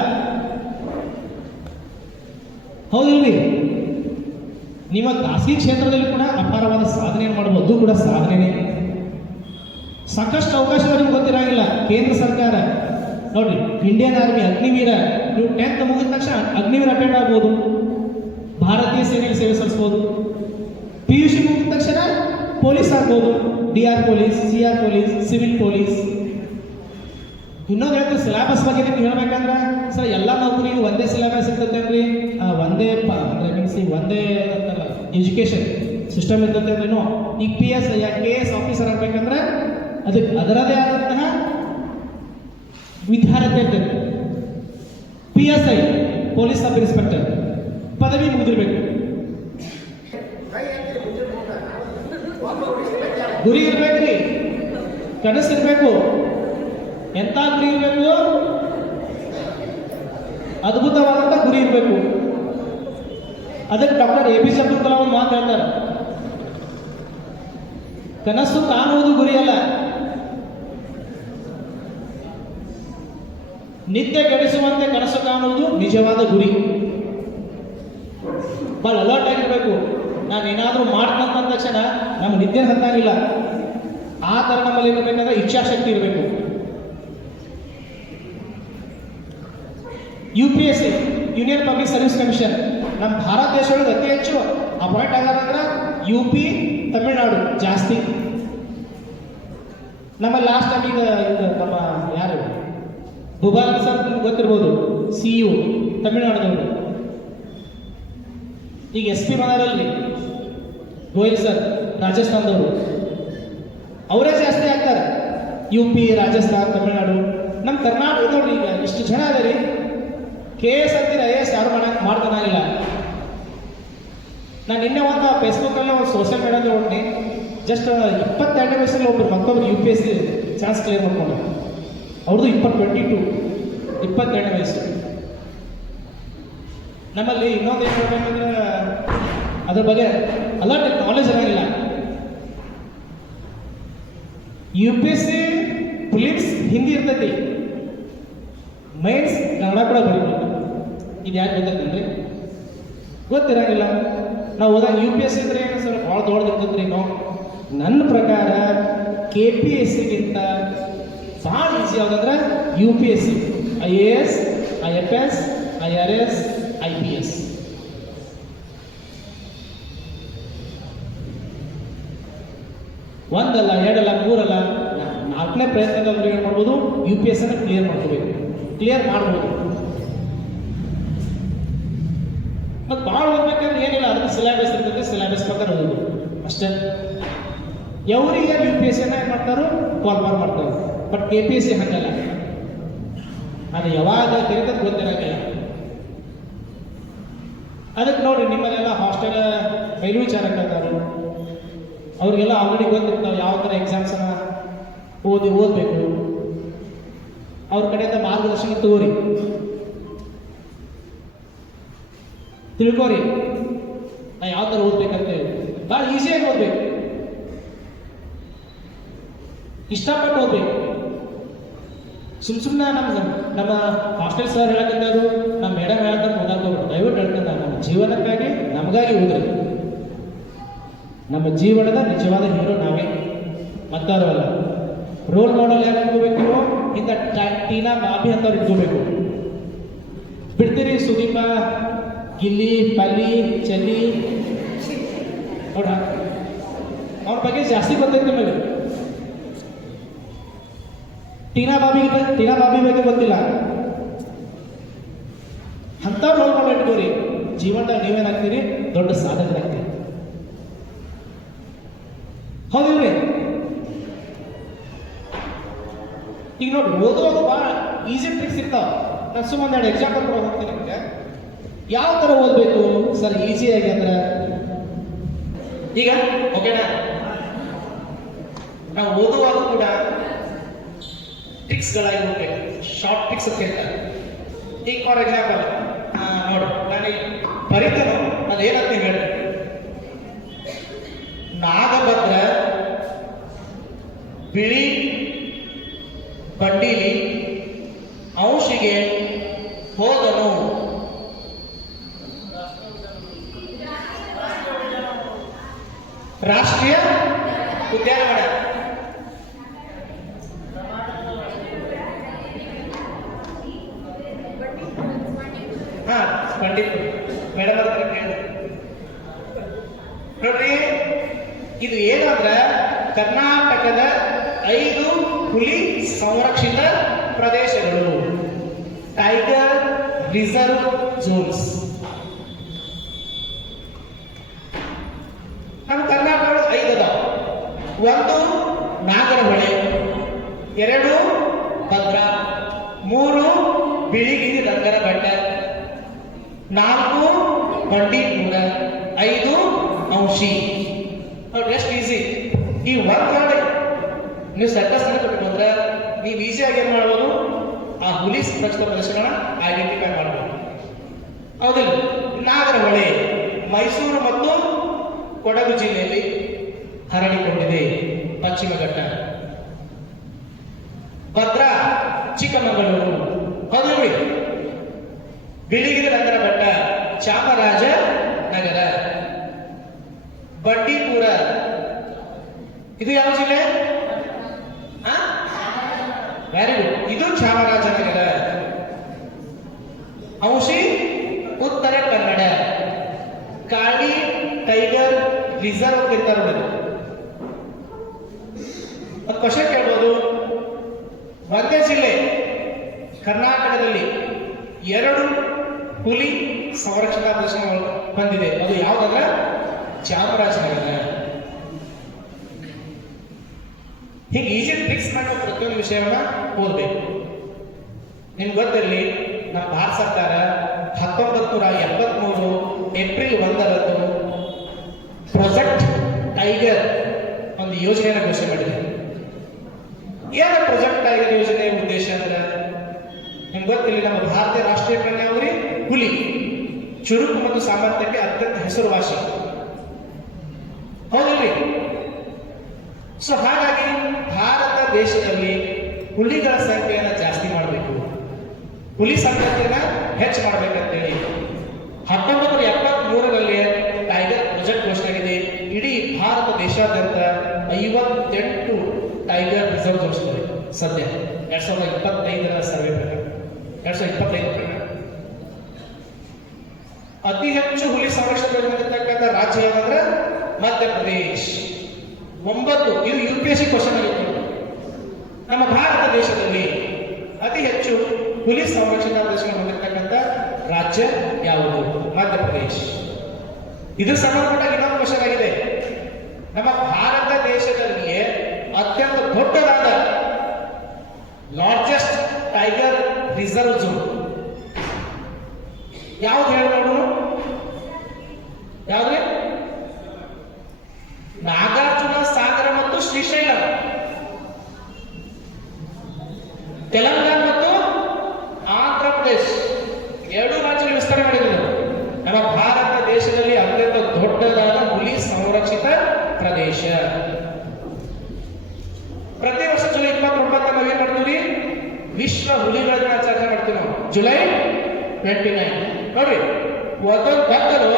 ಹೌದಿಲ್ರಿ? ನಿಮ್ಮ ಖಾಸಗಿ ಕ್ಷೇತ್ರದಲ್ಲಿ ಕೂಡ ಅಪಾರವಾದ ಸಾಧನೆಯನ್ನು ಮಾಡಬಹುದು, ಅದು ಕೂಡ ಸಾಧನೆನೇ. ಸಾಕಷ್ಟು ಅವಕಾಶಗಳು ನಿಮ್ಗೆ ಗೊತ್ತಿರಂಗಿಲ್ಲ. ಕೇಂದ್ರ ಸರ್ಕಾರ ನೋಡ್ರಿ, ಇಂಡಿಯನ್ ಆರ್ಮಿ ಅಗ್ನಿವೀರ, ನೀವು 10th ಮುಗಿದ ತಕ್ಷಣ ಅಗ್ನಿವೀರ ಅಟೆಂಡ್ ಆಗ್ಬೋದು, ಭಾರತೀಯ ಸೇನೆಯಲ್ಲಿ ಸೇವೆ ಸಲ್ಲಿಸ್ಬೋದು. PUC ಮುಗಿದ ತಕ್ಷಣ ಪೊಲೀಸ್ ಆಗ್ಬೋದು, DR police, CR police, civil police. ಇನ್ನೊಂದು ಹೇಳ್ತೀವಿ ಸಿಲೆಬಸ್ ಬಗ್ಗೆ ನಿಮ್ಗೆ ಹೇಳ್ಬೇಕಂದ್ರೆ ಸರ್, ಎಲ್ಲ ನೌಕರಿಗೂ ಒಂದೇ ಸಿಲೆಬಸ್ ಇರ್ತೈತೇನ್ರಿ? ಒಂದೇ ಒಂದೇ ಎಜುಕೇಶನ್ ಸಿಸ್ಟಮ್ ಇರ್ತೈತೇನೋ. ಈಗ PS ಯಾ KS ಆಫೀಸರ್ ಆಗ್ಬೇಕಂದ್ರೆ ಅದಕ್ಕೆ ಅದರದೇ ಆದಂತಹ ವಿದ್ಯಾರ್ಥಿ ಇರ್ತೈತೆ. PSI ಪೊಲೀಸ್ ಸಬ್ ಇನ್ಸ್ಪೆಕ್ಟರ್ ಪದವಿ ಮುಗಿದಿರ್ಬೇಕು. ಗುರಿ ಇರ್ಬೇಕ್ರಿ, ಕನಸಿರ್ಬೇಕು. ಎಂತ ಗುರಿ ಇರಬೇಕು? ಅದ್ಭುತವಾದಂತ ಗುರಿ ಇರಬೇಕು. ಅದಕ್ಕೆ ಡಾಕ್ಟರ್ APJ ಅಬ್ದುಲ್ ಕಲಾಂ ಒಂದು ಮಾತು ಹೇಳ್ತಾರೆ, ಕನಸು ಕಾಣುವುದು ಗುರಿ ಅಲ್ಲ, ನಿತ್ಯ ಗಳಿಸುವಂತೆ ಕನಸು ಕಾಣುವುದು ನಿಜವಾದ ಗುರಿ. ಭಾಳ ಅಲರ್ಟ್ ಆಗಿರ್ಬೇಕು. ನಾನು ಏನಾದರೂ ಮಾಡ್ತಂತ ತಕ್ಷಣ ನಮ್ಮ ನಿದ್ದೆ ಹತ್ತಾಗಿಲ್ಲ, ಆ ಥರ ನಮ್ಮಲ್ಲಿ ಇರಬೇಕಾದ್ರೆ ಇಚ್ಛಾಶಕ್ತಿ ಇರಬೇಕು. UPSC union public service commission ನಮ್ಮ ಭಾರತ ದೇಶದೊಳಗೆ ಅತಿ ಹೆಚ್ಚು ಅಪಾಯಿಂಟ್ ಆಗಾರಂದ್ರೆ UP, ತಮಿಳುನಾಡು ಜಾಸ್ತಿ. ನಮ್ಮ ಲಾಸ್ಟ್ ಟೈಮ್ ಈಗ ನಮ್ಮ ಯಾರು ಭೂಪಾಲ್ ಸರ್ ಗೊತ್ತಿರ್ಬೋದು, CEO ತಮಿಳುನಾಡದವರು. ಈಗ SP ಬಂದಾರಲ್ಲಿ ಗೋಯಲ್ ಸರ್ ರಾಜಸ್ಥಾನದವರು, ಅವರೇ ಜಾಸ್ತಿ ಆಗ್ತಾರೆ. UP, ರಾಜಸ್ಥಾನ್, ತಮಿಳುನಾಡು. ನಮ್ಮ ಕರ್ನಾಟಕ ನೋಡ್ರಿ, ಈಗ ಇಷ್ಟು ಜನ ಅದ ರೀ, KS ಅಂತೀರ, IAS ಯಾರು ಮಾಡ್ತಾನಾಗಿಲ್ಲ. ನಾನು ನಿನ್ನೆ ಒಂದು ಫೇಸ್ಬುಕ್ಕಲ್ಲಿ ಒಂದು ಸೋಷಿಯಲ್ ಮೀಡಿಯಾದಲ್ಲಿ ನೋಡ್ತೀನಿ, ಜಸ್ಟ್ 22ನೇ ವಯಸ್ಸಲ್ಲಿ ಒಬ್ಬರು ಮತ್ತೊಬ್ಬರು UPSC ಚಾನ್ಸ್ ಕ್ಲಿಯರ್ ಮಾಡ್ಕೊಂಡು, ಅವ್ರದ್ದು 22ನೇ ವಯಸ್ಸು. ನಮ್ಮಲ್ಲಿ ಇನ್ನೊಂದು ಏನು ಹೇಳ್ಬೇಕಂದ್ರೆ ಅದ್ರ ಬಗ್ಗೆ ಅಲರ್ಟ್ ನಾಲೆಜ್ ಇರೋಂಗಿಲ್ಲ. UPSC ಪ್ರಿಲಿಮ್ಸ್ ಹಿಂದಿ ಇರ್ತೈತಿ, ಮೈನ್ಸ್ ಕನ್ನಡ ಕೂಡ ಬರೀಬೇಕು. ಇದು ಯಾಕೆ ಗೊತ್ತೈತೇನ್ರಿ? ಗೊತ್ತಿರಂಗಿಲ್ಲ. ನಾವು ಹೋದಾಗ UPSC ಅಂದ್ರೆ ಏನು ಸರ್, ಭಾಳ ದೊಡ್ಡದಿರ್ತೈತ್ರಿ. ನಾವು ನನ್ನ ಪ್ರಕಾರ KPSCಗಿಂತ ಭಾಳ ಈಸಿ ಯಾವುದಂದ್ರೆ UPSC. IAS, IFS, IRS, IPS. ಒಂದಲ್ಲ, ಎರಡಲ್ಲ, ಮೂರಲ್ಲ, 4ನೇ ಪ್ರಯತ್ನದಲ್ಲಿ ಏನು ಮಾಡ್ಬೋದು? UPSC ಕ್ಲಿಯರ್ ಮಾಡ್ಕೋಬೇಕು, ಕ್ಲಿಯರ್ ಮಾಡ್ಬೋದು. ಮತ್ತು ಭಾಳ ಓದ್ಬೇಕಂದ್ರೆ ಏನಿಲ್ಲ, ಅದಕ್ಕೆ ಸಿಲೆಬಸ್ ಇರ್ತದೆ, ಸಿಲೆಬಸ್ ಪ್ರಕಾರ ಓದೋದು ಅಷ್ಟೇ. ఎవರಿಗೆ UPSC ಏನು ಮಾಡ್ತಾರೋ ಫಾರ್ಮರ್ ಮಾಡ್ತಾರೆ. ಬಟ್ KPSC ಹಾಗಲ್ಲ, ಅದು ಯಾವಾಗ ತೆರೀತದೆ ಗೊತ್ತಿರಂಗಿಲ್ಲ. ಅದಕ್ಕೆ ನೋಡ್ರಿ, ನಿಮ್ಮಲ್ಲೆಲ್ಲ ಹಾಸ್ಟೆಲ್ ಮೇಲ್ವಿಚಾರಕರು ಅವ್ರಿಗೆಲ್ಲ ಆಲ್ರೆಡಿ ಗೊತ್ತಿರ್ತಾವೆ ಯಾವ ಥರ ಎಕ್ಸಾಮ್ಸನ್ನ ಓದಬೇಕು. ಅವ್ರ ಕಡೆಯಿಂದ ಮಾರ್ಗದರ್ಶನ ತಗೋರಿ, ತಿಳ್ಕೋರಿ ನಾ ಯಾವ ಥರ ಓದ್ಬೇಕಂತೇಳಿ. ಭಾಳ ಈಸಿಯಾಗಿ ಓದ್ಬೇಕು, ಇಷ್ಟಪಟ್ಟು ಓದ್ಬೇಕು. ಸುಮ್ಮನೆ ನಮ್ಮ ಹಾಸ್ಟೆಲ್ ಸರ್ ಹೇಳಕ್ಕಿಂತಾರು, ನಮ್ಮ ಮೇಡಮ್ ಹೇಳ್ತಾರೆ ಓದಕ್ಕೆ ಹೋಗ್ಬಿಟ್ಟು, ದಯವಿಟ್ಟು ಹೇಳ್ತಾರೆ, ನಮ್ಮ ಜೀವನಕ್ಕಾಗಿ ನಮಗಾಗಿ ಓದ್ರಿ. ನಮ್ಮ ಜೀವನದ ನಿಜವಾದ ಹೀರೋ ನಾವೇ, ಮತ್ತಾರು ಅಲ್ಲ. ರೋಲ್ ಮಾಡೆಲ್ ಯಾರು ಇಟ್ಕೋಬೇಕು? ಇಂಥ ಟೀನಾ ಬಾಬಿ ಅಂತವ್ರು ಇಟ್ಕೋಬೇಕು. ಬಿಡ್ತೀರಿ ಸುದೀಪ, ಗಿಲ್ಲಿ, ಪಲ್ಲಿ, ಚಲ್ಲಿ ನೋಡ ಅವ್ರ ಬಗ್ಗೆ ಜಾಸ್ತಿ ಗೊತ್ತೈತೆ ನಿಮಗೆ. ಟೀನಾ ಬಾಬಿ ಬಗ್ಗೆ ಗೊತ್ತಿಲ್ಲ. ಅಂತ ರೋಲ್ ಮಾಡಲ್ ಇಟ್ಕೋರಿ, ಜೀವನದಾಗ ನೀವೇನಾಗ್ತೀರಿ, ದೊಡ್ಡ ಸಾಧಕರಾಗ್ತೀರಿ. ಹೌದಿಲ್ರಿ? ಈಗ ನೋಡಿ, ಓದುವಾಗ ಭಾಳ ಈಸಿ ಟ್ರಿಕ್ಸ್ ಇರ್ತಾವ. ನಾನು ಸುಮ್ಮನೆ ಎರಡು ಎಕ್ಸಾಂಪಲ್ ಕೂಡ ಹೋಗ್ತೀನಿ ನಿಮಗೆ. ಯಾವ ಥರ ಓದಬೇಕು ಸರ್ ಈಸಿಯಾಗಿ ಅಂದ್ರೆ, ಈಗ ಓಕೆನಾ, ನಾವು ಓದುವಾಗ ಕೂಡ ಟ್ರಿಕ್ಸ್ಗಳಾಗಿ ಹೋಗ್ಬೇಕು, ಶಾರ್ಟ್ ಟ್ರಿಕ್ಸ್ ಅಂತ ಹೇಳ್ತಾರೆ. ಈಗ ಫಾರ್ ಎಕ್ಸಾಂಪಲ್ ನೋಡಿ, ನಾನು ಬರೀತೇನೋ ಅದೇನಂತ ಹೇಳಿ, ನಾಗಭದ್ರ ಬಿಳಿ ಬಂಡೀಲಿ ಔಷಿಗೆ ಹೋದನು. ರಾಷ್ಟ್ರೀಯ ಉದ್ಯಾನವನ. ಹಾ, ಪಂಡಿತ್ ಮೇಡಮ್ ಅವ್ರ ಕೇಳಿ ನೋಡ್ರಿ, ಇದು ಏನಂದ್ರ ಕರ್ನಾಟಕದ 5 ಹುಲಿ ಸಂರಕ್ಷಿತ ಪ್ರದೇಶಗಳು, ಟೈಗರ್ ರಿಸರ್ವ್ ಝೋನ್ಸ್. ನಮ್ಮ ಕರ್ನಾಟಕದ 5 ಅದಾವ. 1 ನಾಗರಹೊಳೆ, 2 ಭದ್ರಾ, 3 ಬಿಳಿಗಿರಿ ರಂಗನ ಬೆಟ್ಟ, 4 ಬಂಡೀಪುರ, 5 ಔಷಿ. ಎಷ್ಟು ಈಸಿ. ಈ ಒಂದು ಮಾಡಿ ನೀವು ಸರ್ಕಸ್ ಕೊಟ್ಟಿದ್ರೆ ನೀವು ಈಸಿಯಾಗಿ ಏನು ಮಾಡ್ಬೋದು, ಆ ಹುಲಿ ಸಂರಕ್ಷಿತ ಪ್ರದೇಶಗಳನ್ನ ಐಡೆಂಟಿಫೈ ಮಾಡ್ಬೋದು. ಹೌದಿಲ್ಲ? ನಾಗರಹೊಳೆ ಮೈಸೂರು ಮತ್ತು ಕೊಡಗು ಜಿಲ್ಲೆಯಲ್ಲಿ ಹರಡಿಕೊಂಡಿದೆ, ಪಶ್ಚಿಮ ಘಟ್ಟ. ಭದ್ರಾ ಚಿಕ್ಕಮಗಳೂರು. ಹೌದಿಲ್ರಿ? ಬಿಳಿಗಿರಿ ರಂಗನ ಬೆಟ್ಟ ಚಾಮರಾಜನಗರ. ಬಂಡೀಪುರ ಇದು ಯಾವ ಜಿಲ್ಲೆ? ವೆರಿ ಗುಡ್, ಇದು ಚಾಮರಾಜನಗರ. ಔಷಿ ಉತ್ತರ ಕನ್ನಡ. ಕಾಳಿ ಟೈಗರ್ ರಿಸರ್ವ್ ಇರ್ತಾರೆ. ಒಂದು ಕ್ವಶನ್ ಕೇಳ್ಬೋದು, ಒಂದೇ ಜಿಲ್ಲೆ ಕರ್ನಾಟಕದಲ್ಲಿ 2 ಹುಲಿ ಸಂರಕ್ಷಣಾ ಪ್ರದೇಶಗಳು ಬಂದಿದೆ, ಅದು ಯಾವುದಂದ್ರೆ ಚಾಮರಾಜನಗರ. ಹೀಗೆ ಈಸಿ ಟ್ರಿಕ್ಸ್ ಮಾಡೋ ಪ್ರತಿಯೊಂದು ವಿಷಯವನ್ನ ಓದಬೇಕು. ನಿಮ್ಗೆ ಗೊತ್ತಿರಲಿ, ನಮ್ಮ ಭಾರತ ಸರ್ಕಾರ 1973 ಏಪ್ರಿಲ್ 1ರಂದು ಪ್ರಾಜೆಕ್ಟ್ ಟೈಗರ್ ಒಂದು ಯೋಜನೆಯನ್ನು ಘೋಷಣೆ ಮಾಡಿದೆ. ಏನು ಪ್ರಾಜೆಕ್ಟ್ ಟೈಗರ್ ಯೋಜನೆ ಉದ್ದೇಶ ಅಂದ್ರೆ, ನಿಮ್ಗೆ ಗೊತ್ತಿಲ್ಲ, ನಮ್ಮ ಭಾರತೀಯ ರಾಷ್ಟ್ರೀಯ ಪ್ರಾಣಿ ಯಾವ್ರಿ? ಹುಲಿ. ಚುರುಕು ಮತ್ತು ಸಾಮರ್ಥ್ಯಕ್ಕೆ ಅತ್ಯಂತ ಹೆಸರುವಾಸಿ. ಹೌದಿಲ್ರಿ? ಸೊ ಹಾಗಾಗಿ ಭಾರತ ದೇಶದಲ್ಲಿ ಹುಲಿಗಳ ಸಂಖ್ಯೆಯನ್ನು ಜಾಸ್ತಿ ಮಾಡಬೇಕು, ಹುಲಿ ಸಂಖ್ಯೆಯನ್ನು ಹೆಚ್ಚು ಮಾಡಬೇಕಂತೇಳಿ 1973ರಲ್ಲಿ ಟೈಗರ್ ಪ್ರಾಜೆಕ್ಟ್ ಘೋಷಣೆ ಆಗಿದೆ. ಇಡೀ ಭಾರತ ದೇಶಾದ್ಯಂತ 58 ಟೈಗರ್ ರಿಸರ್ವ್ ಘೋಷಣೆ ಸದ್ಯ 2025ರ ಸರ್ವೆ ಪ್ರಕಾರ, 2025 ಪ್ರಕಾರ. ಅತಿ ಹೆಚ್ಚು ಹುಲಿ ಸಂರಕ್ಷಣೆ ಮಾಡಿರ್ತಕ್ಕಂಥ ರಾಜ್ಯ ಏನಂದ್ರೆ ಮಧ್ಯಪ್ರದೇಶ್ 9. ಇದು UPSC ಕ್ವಶನ್ ಆಗಿತ್ತು. ನಮ್ಮ ಭಾರತ ದೇಶದಲ್ಲಿ ಅತಿ ಹೆಚ್ಚು ಹುಲಿ ಸಂರಕ್ಷಣಾ ಪ್ರದೇಶಗಳನ್ನು ಹೊಂದಿರತಕ್ಕಂಥ ರಾಜ್ಯ ಯಾವುದು? ಮಧ್ಯಪ್ರದೇಶ್. ಇದು ಸಂಬಂಧಪಟ್ಟ ಇನ್ನೊಂದು ಕ್ವಶನ್ ಆಗಿದೆ. ನಮ್ಮ ಭಾರತ ದೇಶದಲ್ಲಿಯೇ ಅತ್ಯಂತ ದೊಡ್ಡದಾದ ಲಾರ್ಜೆಸ್ಟ್ ಟೈಗರ್ ರಿಸರ್ವ್ ಝೋನ್ ಯಾವ್ದು ಹೇಳೋಣ? ಯಾವ್ದ್ರಿ? ನಾಗಾರ್ಜುನ ಸಾಗರ ಮತ್ತು ಶ್ರೀಶೈಲ, ತೆಲಂಗಾಣ ಮತ್ತು ಆಂಧ್ರ ಪ್ರದೇಶ್ 2 ರಾಜ್ಯಗಳು ವಿಸ್ತರಣೆ ಮಾಡಿದ್ರು. ನಮ್ಮ ಭಾರತ ದೇಶದಲ್ಲಿ ಅತ್ಯಂತ ದೊಡ್ಡದಾದ ಹುಲಿ ಸಂರಕ್ಷಿತ ಪ್ರದೇಶ. ಪ್ರತಿ ವರ್ಷ ಜುಲೈ 29 ನಾವು ಏನ್ ಮಾಡ್ತೀವಿ? ವಿಶ್ವ ಹುಲಿಗಳ ದಿನಾಚರಣೆ ಮಾಡ್ತೀವಿ ನಾವು, ಜುಲೈ 29. ನೋಡ್ರಿ, ಒಂದೊಂದು ಭಕ್ತರು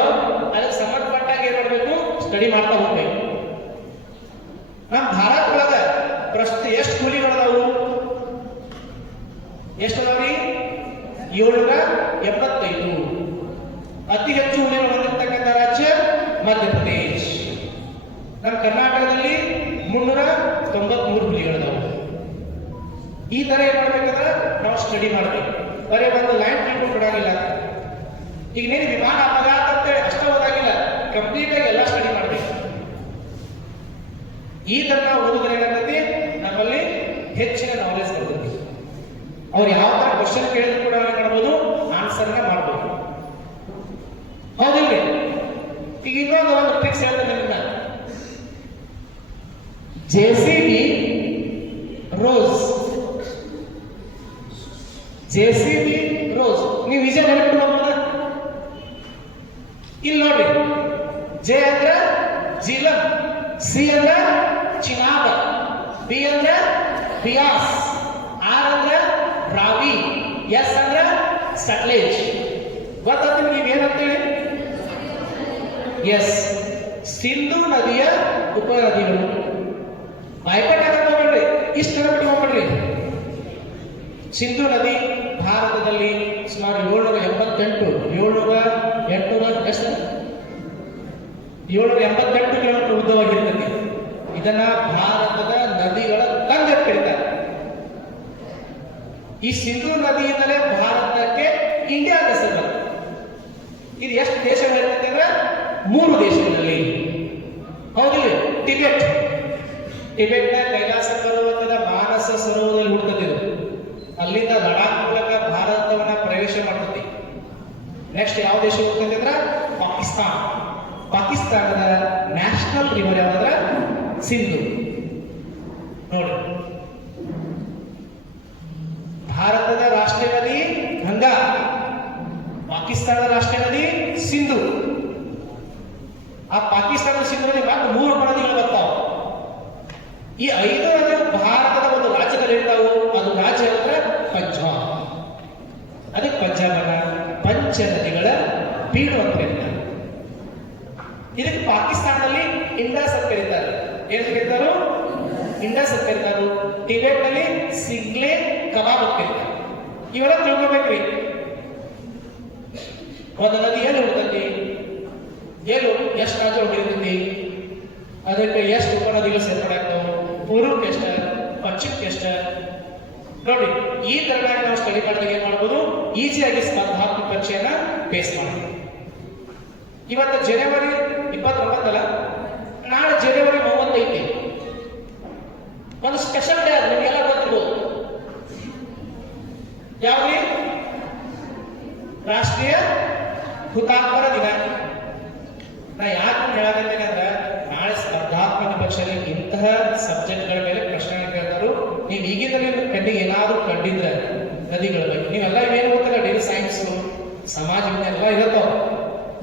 ಅದಕ್ಕೆ ಸಂಬಂಧಪಟ್ಟಾಗ ಏನ್ ಮಾಡ್ಬೇಕು? ಸ್ಟಡಿ ಮಾಡ್ತಾ ಹೋಗ್ಬೇಕು. ನಮ್ಮ ಭಾರತ ಒಳಗ ಪ್ರಸ್ತುತ ಎಷ್ಟು ಹುಲಿಗಳದಾವು? ಎಷ್ಟು ಅದಾವ್ರಿ? 775. ಅತಿ ಹೆಚ್ಚು ಹುಲಿಗಳು ಹೊಂದಿರತಕ್ಕಂಥ ರಾಜ್ಯ ಮಧ್ಯಪ್ರದೇಶ್. ನಮ್ಮ ಕರ್ನಾಟಕದಲ್ಲಿ 393 ಹುಲಿಗಳಿದಾವೆ. ಈ ತರ ಏನ್ ಮಾಡ್ಬೇಕಂದ್ರೆ ನಾವು ಸ್ಟಡಿ ಮಾಡ್ಬೇಕು. ಬರೀ ಒಂದು ಲೈನ್ ತಿಳ್ಕೊಂಡು ಬಿಡಾಗಿಲ್ಲ. ಈಗ ನೀನು ವಿಮಾನ ಅಪಘಾತ ಅಂತ ಅಷ್ಟ ಓದಾಗಿಲ್ಲ, ಕಂಪ್ಲೀಟ್ ಆಗಿ ಎಲ್ಲ ಸ್ಟಡಿ ಮಾಡ್ಬೇಕು. ಈ ತರ ನಾವು ಓದಿದ್ರೆ ಏನಾಗ್ತೈತಿ, ನಮ್ಮಲ್ಲಿ ಹೆಚ್ಚಿನ ನಾಲೆಜ್ ಬರ್ತೈತಿ. ಅವ್ರು ಯಾವ ತರ ಕ್ವಶನ್ ಕೇಳಿದ್ರು ಕೂಡ ಏನ್ ಮಾಡ್ಬೋದು, ಆನ್ಸರ್ನ ಮಾಡ್ಬೋದು. ಹೌದಿಲ್ಲ? ಈಗ ಇನ್ನೊಂದು ಒಂದು ಟ್ರಿಕ್ಸ್ ಹೇಳ್ತೇನೆ ನಿಮ್ಗೆ. JCB ರೋಸ್, JCB ರೋಸ್ ನೀವು ವಿಜಯ ನೆನಪಿಡ್ಬೋದ? ಇಲ್ಲಿ ನೋಡ್ರಿ, ಜೆ ಅಂದ್ರ ಜೀಲಂ, ಸಿ ಅಂದ್ರ ಚಿನಾಬ, ಬಿ ಅಂದ್ರ ಬಿಯಾಸ್, ಆರ್ ಅಂದ್ರ ರಾವಿ, ಎಸ್ ಅಂದ್ರ ಸಟ್ಲೇಜ್. ಗೊತ್ತಾಗ್ತದೆ ನೀವು ಏನಂತೇಳಿ? ಎಸ್, ಸಿಂಧು ನದಿಯ ಉಪನದಿಗಳು. ಬಾಯ್ಪಾಟ್ ಆಗಕ್ಕೆ ಹೋಗ್ಬೇಡ್ರಿ, ಇಷ್ಟು ನೆನಪಿಟ್ಟು ಹೋಗ್ಬೇಡ್ರಿ. ಸಿಂಧು ನದಿ ಭಾರತದಲ್ಲಿ ಸುಮಾರು 788 ಕಿಲೋಮೀಟರ್ ಉದ್ದವಾಗಿರ್ತದೆ. ಇದನ್ನ ಭಾರತದ ನದಿಗಳ ತಂದೆ ಕರೀತಾರೆ. ಈ ಸಿಂಧು ನದಿಯಿಂದಲೇ ಭಾರತಕ್ಕೆ ಇಂಡಿಯಾ ಹೆಸರು ಬರ್ತದೆ. ಇದು ಎಷ್ಟು ದೇಶಗಳಿರ್ತದೆ ಅಂದ್ರೆ 3 ದೇಶಗಳಲ್ಲಿ. ಹೌದಿಲ್ಲ? ಟಿಬೆಟ್ನ ಕೈಲಾಸ ಪರ್ವತದ ಮಾನಸ ಸರೋವರದಲ್ಲಿ ಹುಟ್ಟುತ್ತದೆ. ಅಲ್ಲಿಂದ ಲಡಾಖ್ ಮೂಲಕ ಭಾರತವನ್ನ ಪ್ರವೇಶ ಮಾಡ್ತದೆ. ನೆಕ್ಸ್ಟ್ ಯಾವ ದೇಶ ಹೋಗ್ತದೆ ಅಂದ್ರೆ ಪಾಕಿಸ್ತಾನದ ನ್ಯಾಷನಲ್ ರಿವರ್ ಯಾವ್ದಾದ್ರೆ ಸಿಂಧು. ನೋಡಿ, ಭಾರತದ ರಾಷ್ಟ್ರೀಯ ನದಿ ಗಂಗಾ, ಪಾಕಿಸ್ತಾನದ ರಾಷ್ಟ್ರೀಯ ನದಿ ಸಿಂಧು. ಆ ಪಾಕಿಸ್ತಾನದ ಸಿಂಧುನಲ್ಲಿ ಮಾತ್ರ 3 ನದಿಗಳು ಬರ್ತಾವ. ಈ 5 ನದಿಗಳು ಭಾರತದ ಒಂದು ರಾಜ್ಯದಲ್ಲಿ ಇರ್ತಾವು. ಅದು ರಾಜ್ಯ ಅಂದ್ರೆ ಪಂಜಾಬ್. ಅದಕ್ಕೆ ಪಂಜಾಬನ ಪಂಚ ನದಿಗಳ ಬೀಡು ಅಂತ ಕರೀತಾರೆ. ಇದಕ್ಕೆ ಪಾಕಿಸ್ತಾನದಲ್ಲಿ ಇಂಡಸ್ ಅಂತ ಕರೀತಾರೆ. ಏನ್ ಕರೀತಾರೋ? ಇಂಡಸ್ ಅಂತ ಕರೀತಾರೋ. ಟಿಬೆಟ್ ನಲ್ಲಿ ಸಿಗ್ಲೆ ಕಬಾಬ್ ಅಂತ ಕರೀತಾರೆ. ಇವೆಲ್ಲ ತಿಳ್ಕೊಬೇಕ್ರಿ. ಒಂದು ನದಿ ಎಲ್ಲಿ ಹುಡ್ತೈತಿ, ಏನು ಎಷ್ಟು ರಾಜ್ಯಗಳು ಬೆಳಿತೈತಿ, ಅದಕ್ಕೆ ಎಷ್ಟು ಉಪನದಿಗಳು ಸೇರ್ಪಡೆ ಆಗ್ತಾವೆ, ಪೂರ್ವಕ್ಕೆ ಎಷ್ಟ, ಪಶ್ಚಿಮಕ್ಕೆ ಎಷ್ಟ. ನೋಡಿ, ಈ ತರನಾಗಿ ನಾವು ಸ್ಟಡಿ ಮಾಡಿದಾಗ ಏನ್ ಮಾಡ್ಬೋದು, ಈಸಿಯಾಗಿ ಸ್ಪರ್ಧಾತ್ಮಕ ಪರೀಕ್ಷೆಯನ್ನ ಫೇಸ್ ಮಾಡ್ತೀವಿ. ಇವತ್ತು ಜನವರಿ 29 ಅಲ್ಲ, ನಾಳೆ ಜನವರಿ 30 ಐತಿ. ಒಂದು ಸ್ಪೆಷಲ್ ಡೇ ಅದು ನಿಮಗೆಲ್ಲ ಗೊತ್ತಿರ್ಬೋದು. ಯಾವ್ದು? ರಾಷ್ಟ್ರೀಯ ಹುತಾತ್ಮರ ದಿನ. ನಾ ಯಾಕೆ ಹೇಳಕತ್ತೀನಿ ಅಂದ್ರೆ, ನಾಳೆ ಸ್ಪರ್ಧಾತ್ಮಕ ಪರೀಕ್ಷೆಯಲ್ಲಿ ಇಂತಹ ಸಬ್ಜೆಕ್ಟ್ಗಳ ಮೇಲೆ ಪ್ರಶ್ನೆ ಕೇಳ್ತಾರು. ನೀವು ಈಗಿನಲ್ಲಿ ಕಣ್ಣಿಗೆ ಏನಾದರೂ ಕಂಡಿದ್ರೆ ನದಿಗಳ ಬಗ್ಗೆ ನೀವೆಲ್ಲ ಇವೇನು ಗೊತ್ತಿಲ್ಲ, ಡೈಲಿ ಸೈನ್ಸ್, ಸಮಾಜ ವಿಜ್ಞಾನ ಎಲ್ಲ ಇರತ್ತಾವ.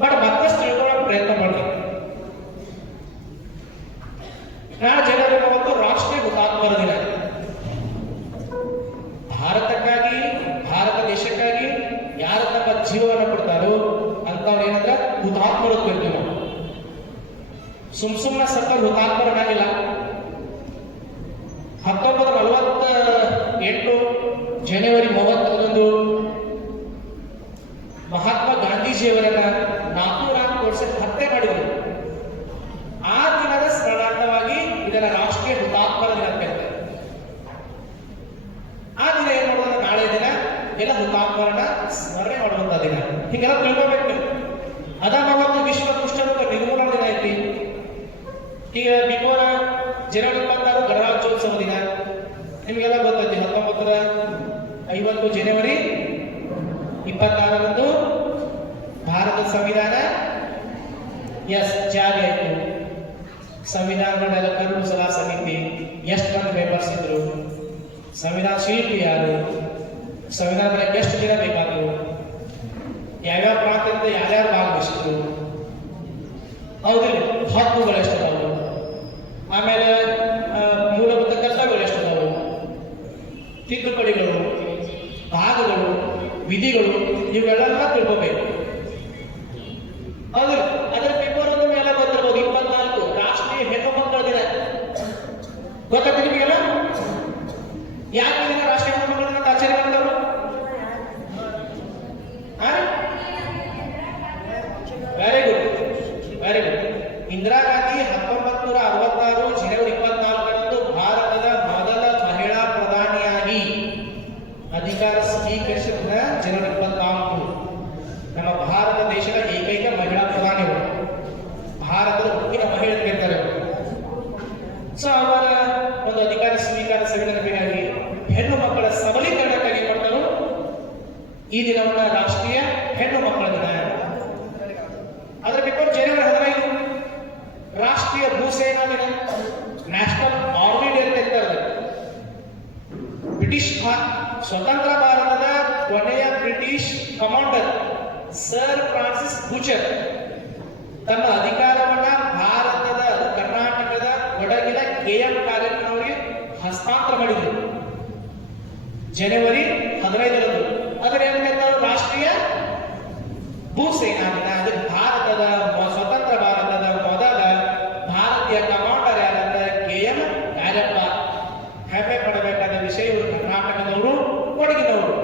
ಬಟ್ ಮತ್ತಷ್ಟು ತಿಳ್ಕೊಳ್ಳೋ ಪ್ರಯತ್ನ ಮಾಡಿ. ನಾಳೆ ಜನವರಿ 30 ರಾಷ್ಟ್ರೀಯ ಹುತಾತ್ಮರ ದಿನ. ಭಾರತಕ್ಕಾಗಿ, ಭಾರತ ದೇಶಕ್ಕಾಗಿ ಯಾರು ತಮ್ಮ ಜೀವವನ್ನು ಕೊಡ್ತಾರೋ ಅಂತವ್ರು ಏನಂದ್ರೆ ಹುತಾತ್ಮರು ಕರಿತೀವಿ ನಾವು. ಸುಮ್ಮನೆ ಸತ್ತರು ಹುತಾತ್ಮರನ್ನಾಗಿಲ್ಲ. 1948 ಜನವರಿ 30 ಮಹಾತ್ಮ ಗಾಂಧೀಜಿಯವರನ್ನ ನಾಥೂರಾಮ್ ಗೋಡ್ಸೆ ಹತ್ಯೆ ಮಾಡಿದರು. ಆ ದಿನದ ಸ್ಮರಣಾರ್ಥವಾಗಿ ಇದರ ರಾಷ್ಟ್ರೀಯ ಹುತಾತ್ಮರ ದಿನ ಅಂತ ಕರೀತಾರೆ. ಆ ದಿನ ಏನ್ ಮಾಡೋದು, ನಾಳೆ ದಿನ ಎಲ್ಲ ಹುತಾತ್ಮರನ್ನ ಸ್ಮರಣೆ ಮಾಡುವಂತ ದಿನ. ಹೀಗೆಲ್ಲ ತಿಳ್ಕೋಬೇಕು. ಅದ ಅವತ್ತು ವಿಶ್ವ ಕುಷ್ಠರೋಗ ನಿರ್ಮೂಲನಾ ದಿನ ಐತಿ. ಈಗ ಬಿಫೋರ್ ಜನವರಿ 26 ಗಣರಾಜ್ಯೋತ್ಸವ ದಿನ. ನಿಮಗೆಲ್ಲ ಗೊತ್ತೈತಿ, 1950 ಜನವರಿ 26 ಭಾರತ ಸಂವಿಧಾನ ಜಾರಿ ಆಯಿತು. ಸಂವಿಧಾನಗಳನ್ನೆಲ್ಲ ಕರಡು ಸಲಹಾ ಸಮಿತಿ ಎಷ್ಟು ಮಂದಿ ಮೆಂಬರ್ಸ್ ಇದ್ರು, ಸಂವಿಧಾನ ಶಿಲ್ಪಿ ಯಾರು, ಸಂವಿಧಾನದಲ್ಲಿ ಎಷ್ಟು ದಿನ ಬೇಕಾದ್ರು, ಯಾವ್ಯಾವ ಪ್ರಾಂತ್ಯದಿಂದ ಯಾರ್ಯಾರು ಭಾಗವಹಿಸಿದ್ರು, ಹೌದಿಲ್ಲ, ಹಕ್ಕುಗಳು ಎಷ್ಟದಾವು, ಆಮೇಲೆ ಮೂಲಭೂತ ಕರ್ತವ್ಯಗಳು ಎಷ್ಟದಾವು, ತಿದ್ದುಪಡಿಗಳು, ಭಾಗಗಳು, ವಿಧಿಗಳು, ಇವೆಲ್ಲ ತಿಳ್ಕೋಬೇಕು. ಹೌದು, ಅದರ ಪೇಪರ್ ಎಲ್ಲ ಗೊತ್ತಿರ್ಬೋದು. 24 ರಾಷ್ಟ್ರೀಯ ಹೆಣ್ಣು ಮಕ್ಕಳ ದಿನ. ಗೊತ್ತಾಗ್ತದೆ ನಿಮಗೆಲ್ಲ? ಯಾಕೆ ದಿನ ರಾಷ್ಟ್ರೀಯ ಹೆಣ್ಣು ಮಕ್ಕಳ ದಿನ ಆಚರಣೆ ಮಾಡ್ತಾರೆ? ಇಂದಿರಾ ಗಾಂಧಿ 1966 ಜನವರಿ 24ರಂದು ಭಾರತದ ಮೊದಲ ಮಹಿಳಾ ಪ್ರಧಾನಿಯಾಗಿ ಅಧಿಕಾರ ಸ್ವೀಕರಿಸಿದ ಜನವರಿ 24. ನಮ್ಮ ಭಾರತ ದೇಶದ ಏಕೈಕ ಮಹಿಳಾ ಪ್ರಧಾನಿಗಳು, ಭಾರತದ ಹುಟ್ಟಿನ ಮಹಿಳೆ ಗೆದ್ದರು. ಸೊ ಅವರ ಒಂದು ಅಧಿಕಾರ ಸ್ವೀಕಾರ ಸಭೆಯಾಗಿ ಹೆಣ್ಣು ಮಕ್ಕಳ ಸಬಲೀಕರಣಕ್ಕಾಗಿ ಕೊಟ್ಟರು ಈ ದಿನವನ್ನ ರಾಷ್ಟ್ರೀಯ ಹೆಣ್ಣು ಮಕ್ಕಳ ದಿನ. ಅದರ ಬಿಟ್ಟು ಜನವರಿ 15 ರಾಷ್ಟ್ರೀಯ ಭೂಸೇನಾ ದಿನ, ನ್ಯಾಷನಲ್ ಆರ್ಮಿ ಡೇ ಅಂತ ಇರ್ತಾರೆ. ಬ್ರಿಟಿಷ್ ಸ್ವತಂತ್ರ ಭಾರತದ ಕೊನೆಯ ಬ್ರಿಟಿಷ್ ಕಮಾಂಡರ್ ಸರ್ ಫ್ರಾನ್ಸಿಸ್ ಬೂಚರ್ ತಮ್ಮ ಅಧಿಕಾರವನ್ನ ಭಾರತದ ಕರ್ನಾಟಕದ ಕೊಡಗಿನ KM ಕಾರ್ಯಕ್ರಮ ಅವರಿಗೆ ಹಸ್ತಾಂತರ ಮಾಡಿದರು ಜನವರಿ 15ರಂದು. ಅದರ ರಾಷ್ಟ್ರೀಯ ಭೂಸೇನಾ ದಿನ. ಅದು ಭಾರತದ ಸ್ವತಂತ್ರ ಭಾರತದ ಮೊದಲ ಭಾರತೀಯ ಕಮಾಂಡರ್ ಯಾರಂತ KM ಕಾರ್ಯಪ್ಪ. ಹೆಮ್ಮೆ ಪಡಬೇಕಾದ ವಿಷಯ, ಇವರು ಕರ್ನಾಟಕದವರು, ಕೊಡಗಿನವರು.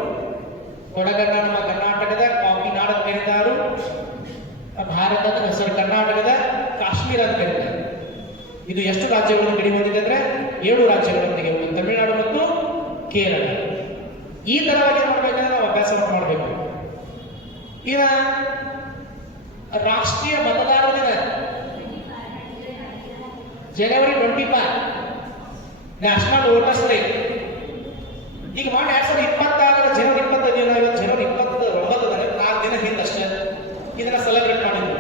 ಕೊಡಗನ್ನ ನಮ್ಮ ಕರ್ನಾಟಕದ ಕಾಫಿ ನಾಡು ಅಂತ ಕರೀತಾರು, ಭಾರತದ ಕರ್ನಾಟಕದ ಕಾಶ್ಮೀರ ಅಂತ ಕರೀತಾರೆ. ಇದು ಎಷ್ಟು ರಾಜ್ಯಗಳನ್ನು ಗಡಿ ಹೊಂದಿದೆ ಅಂದ್ರೆ 7 ರಾಜ್ಯಗಳೊಂದಿಗೆ, ತಮಿಳುನಾಡು ಮತ್ತು ಕೇರಳ. ಈ ತರವಾಗಿ ಮಾಡಬೇಕಂದ್ರೆ ನಾವು ಅಭ್ಯಾಸ ಮಾಡಬೇಕು. ಈಗ ರಾಷ್ಟ್ರೀಯ ಮತದಾರರ ದಿನ ಜನವರಿ 25, ನ್ಯಾಷನಲ್ ವೋಟರ್ಸ್ ಡೇ. ಈಗ ಮಾಡಿ 2026 ಜನವರಿ 25, ಜನವರಿ 29 4 ದಿನ ಹಿಂದಷ್ಟೇ ಇದನ್ನ ಸೆಲೆಬ್ರೇಟ್ ಮಾಡಿದ್ರು.